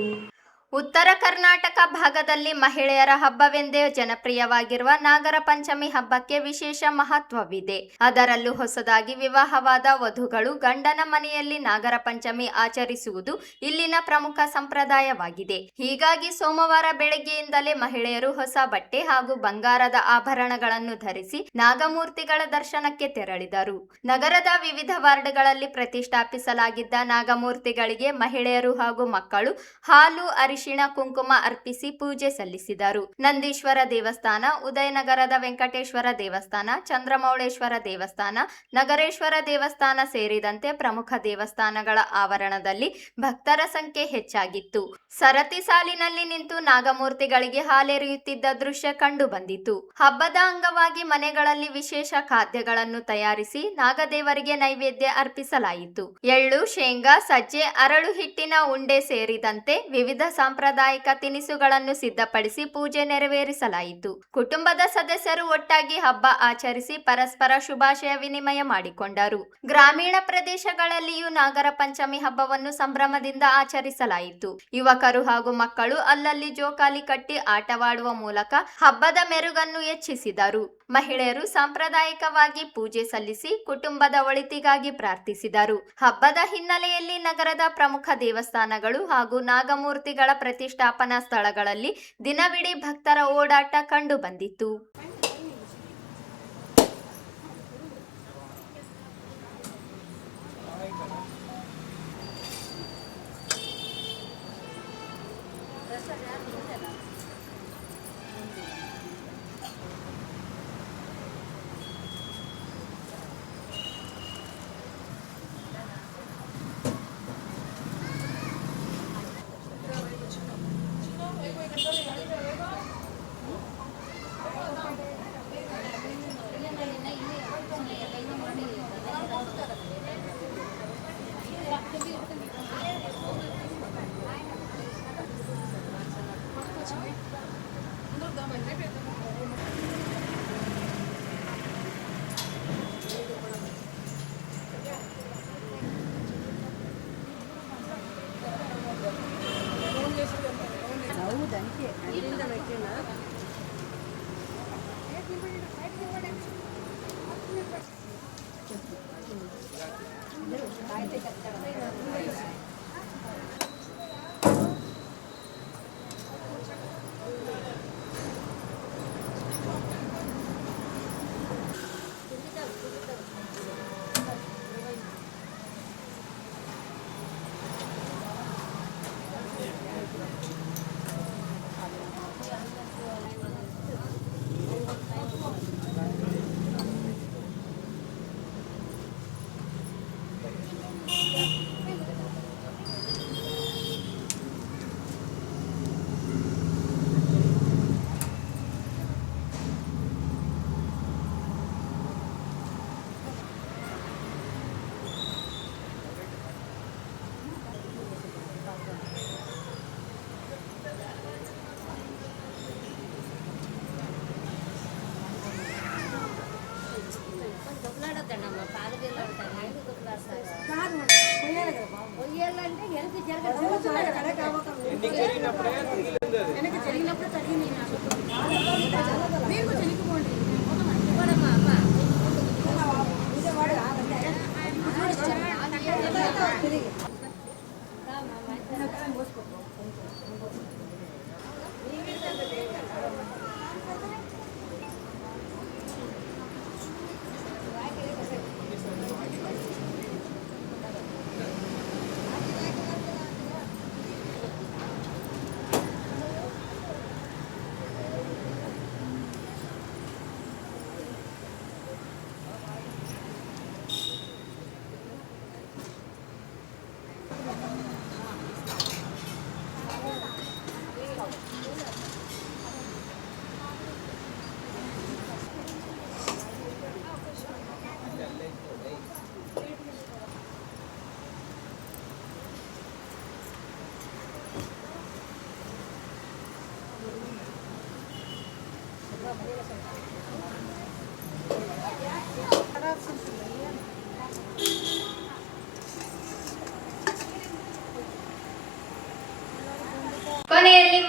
ಉತ್ತರ ಕರ್ನಾಟಕ ಭಾಗದಲ್ಲಿ ಮಹಿಳೆಯರ ಹಬ್ಬವೆಂದೇ ಜನಪ್ರಿಯವಾಗಿರುವ ನಾಗರ ಪಂಚಮಿ ಹಬ್ಬಕ್ಕೆ ವಿಶೇಷ ಮಹತ್ವವಿದೆ. ಅದರಲ್ಲೂ ಹೊಸದಾಗಿ ವಿವಾಹವಾದ ವಧುಗಳು ಗಂಡನ ಮನೆಯಲ್ಲಿ ನಾಗರ ಪಂಚಮಿ ಆಚರಿಸುವುದು ಇಲ್ಲಿನ ಪ್ರಮುಖ ಸಂಪ್ರದಾಯವಾಗಿದೆ. ಹೀಗಾಗಿ ಸೋಮವಾರ ಬೆಳಗ್ಗೆಯಿಂದಲೇ ಮಹಿಳೆಯರು ಹೊಸ ಬಟ್ಟೆ ಹಾಗೂ ಬಂಗಾರದ ಆಭರಣಗಳನ್ನು ಧರಿಸಿ ನಾಗಮೂರ್ತಿಗಳ ದರ್ಶನಕ್ಕೆ ತೆರಳಿದರು. ನಗರದ ವಿವಿಧ ವಾರ್ಡ್ಗಳಲ್ಲಿ ಪ್ರತಿಷ್ಠಾಪಿಸಲಾಗಿದ್ದ ನಾಗಮೂರ್ತಿಗಳಿಗೆ ಮಹಿಳೆಯರು ಹಾಗೂ ಮಕ್ಕಳು ಹಾಲು, ಅರಿಶಿಣ, ಕುಂಕುಮ ಅರ್ಪಿಸಿ ಪೂಜೆ ಸಲ್ಲಿಸಿದರು. ನಂದೀಶ್ವರ ದೇವಸ್ಥಾನ, ಉದಯನಗರದ ವೆಂಕಟೇಶ್ವರ ದೇವಸ್ಥಾನ, ಚಂದ್ರಮೌಳೇಶ್ವರ ದೇವಸ್ಥಾನ, ನಗರೇಶ್ವರ ದೇವಸ್ಥಾನ ಸೇರಿದಂತೆ ಪ್ರಮುಖ ದೇವಸ್ಥಾನಗಳ ಆವರಣದಲ್ಲಿ ಭಕ್ತರ ಸಂಖ್ಯೆ ಹೆಚ್ಚಾಗಿತ್ತು. ಸರತಿ ಸಾಲಿನಲ್ಲಿ ನಿಂತು ನಾಗಮೂರ್ತಿಗಳಿಗೆ ಹಾಲೆರೆಯುತ್ತಿದ್ದ ದೃಶ್ಯ ಕಂಡು ಬಂದಿತು. ಹಬ್ಬದ ಅಂಗವಾಗಿ ಮನೆಗಳಲ್ಲಿ ವಿಶೇಷ ಖಾದ್ಯಗಳನ್ನು ತಯಾರಿಸಿ ನಾಗದೇವರಿಗೆ ನೈವೇದ್ಯ ಅರ್ಪಿಸಲಾಯಿತು. ಎಳ್ಳು, ಶೇಂಗಾ, ಸಜ್ಜೆ, ಅರಳು ಹಿಟ್ಟಿನ ಉಂಡೆ ಸೇರಿದಂತೆ ವಿವಿಧ ಸಾಂಪ್ರದಾಯಿಕ ತಿನಿಸುಗಳನ್ನು ಸಿದ್ಧಪಡಿಸಿ ಪೂಜೆ ನೆರವೇರಿಸಲಾಯಿತು. ಕುಟುಂಬದ ಸದಸ್ಯರು ಒಟ್ಟಾಗಿ ಹಬ್ಬ ಆಚರಿಸಿ ಪರಸ್ಪರ ಶುಭಾಶಯ ವಿನಿಮಯ ಮಾಡಿಕೊಂಡರು. ಗ್ರಾಮೀಣ ಪ್ರದೇಶಗಳಲ್ಲಿಯೂ ನಾಗರ ಪಂಚಮಿ ಹಬ್ಬವನ್ನು ಸಂಭ್ರಮದಿಂದ ಆಚರಿಸಲಾಯಿತು. ಯುವಕರು ಹಾಗೂ ಮಕ್ಕಳು ಅಲ್ಲಲ್ಲಿ ಜೋಕಾಲಿ ಕಟ್ಟಿ ಆಟವಾಡುವ ಮೂಲಕ ಹಬ್ಬದ ಮೆರುಗನ್ನು ಹೆಚ್ಚಿಸಿದರು. ಮಹಿಳೆಯರು ಸಾಂಪ್ರದಾಯಿಕವಾಗಿ ಪೂಜೆ ಸಲ್ಲಿಸಿ ಕುಟುಂಬದ ಒಳಿತಿಗಾಗಿ ಪ್ರಾರ್ಥಿಸಿದರು. ಹಬ್ಬದ ಹಿನ್ನೆಲೆಯಲ್ಲಿ ನಗರದ ಪ್ರಮುಖ ದೇವಸ್ಥಾನಗಳು ಹಾಗೂ ನಾಗಮೂರ್ತಿಗಳ ಪ್ರತಿಷ್ಠಾಪನಾ ಸ್ಥಳಗಳಲ್ಲಿ ದಿನವಿಡೀ ಭಕ್ತರ ಓಡಾಟ ಕಂಡು ಬಂದಿತು.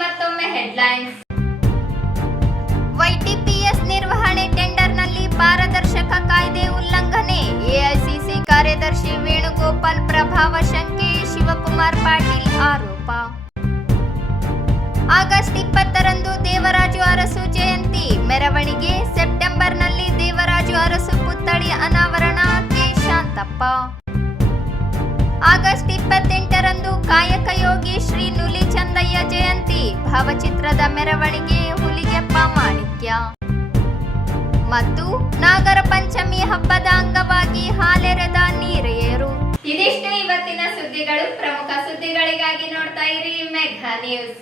ಮತ್ತೊಮ್ಮೆ ಹೆಡ್ಲೈನ್ಸ್. ವೈಟಿಪಿಎಸ್ ನಿರ್ವಹಣೆ ಟೆಂಡರ್ನಲ್ಲಿ ಪಾರದರ್ಶಕ ಕಾಯ್ದೆ ಉಲ್ಲಂಘನೆ. ಎಐಸಿಸಿ ಕಾರ್ಯದರ್ಶಿ ವೇಣುಗೋಪಾಲ್ ಪ್ರಭಾವ ಶಂಕೆ. ಶಿವಕುಮಾರ್ ಪಾಟೀಲ್ ಆರೋಪ. ಆಗಸ್ಟ್ 20ರಂದು ದೇವರಾಜು ಅರಸು ಜಯಂತಿ ಮೆರವಣಿಗೆ. ಸೆಪ್ಟೆಂಬರ್ನಲ್ಲಿ ದೇವರಾಜು ಅರಸು ಪುತ್ಥಳಿ ಅನಾವರಣ. ಕೆ ಶಾಂತಪ್ಪ. ಆಗಸ್ಟ್ 28ರಂದು ಕಾಯಕ ಯೋಗಿ ಶ್ರೀ ನುಲಿ ಚಂದಯ್ಯ ಜಯಂತಿ ಭಾವಚಿತ್ರದ ಮೆರವಣಿಗೆ. ಹುಲಿಗೆಪ್ಪ ಮಾಣಿಕ್ಯ. ಮತ್ತು ನಾಗರ ಪಂಚಮಿ ಹಬ್ಬದ ಅಂಗವಾಗಿ ಹಾಲೆರೆದ ನೀರೇರು. ಇದಿಷ್ಟು ಇವತ್ತಿನ ಸುದ್ದಿಗಳು. ಪ್ರಮುಖ ಸುದ್ದಿಗಳಿಗಾಗಿ ನೋಡ್ತಾ ಇರಿ ಮೆಘಾ ನ್ಯೂಸ್.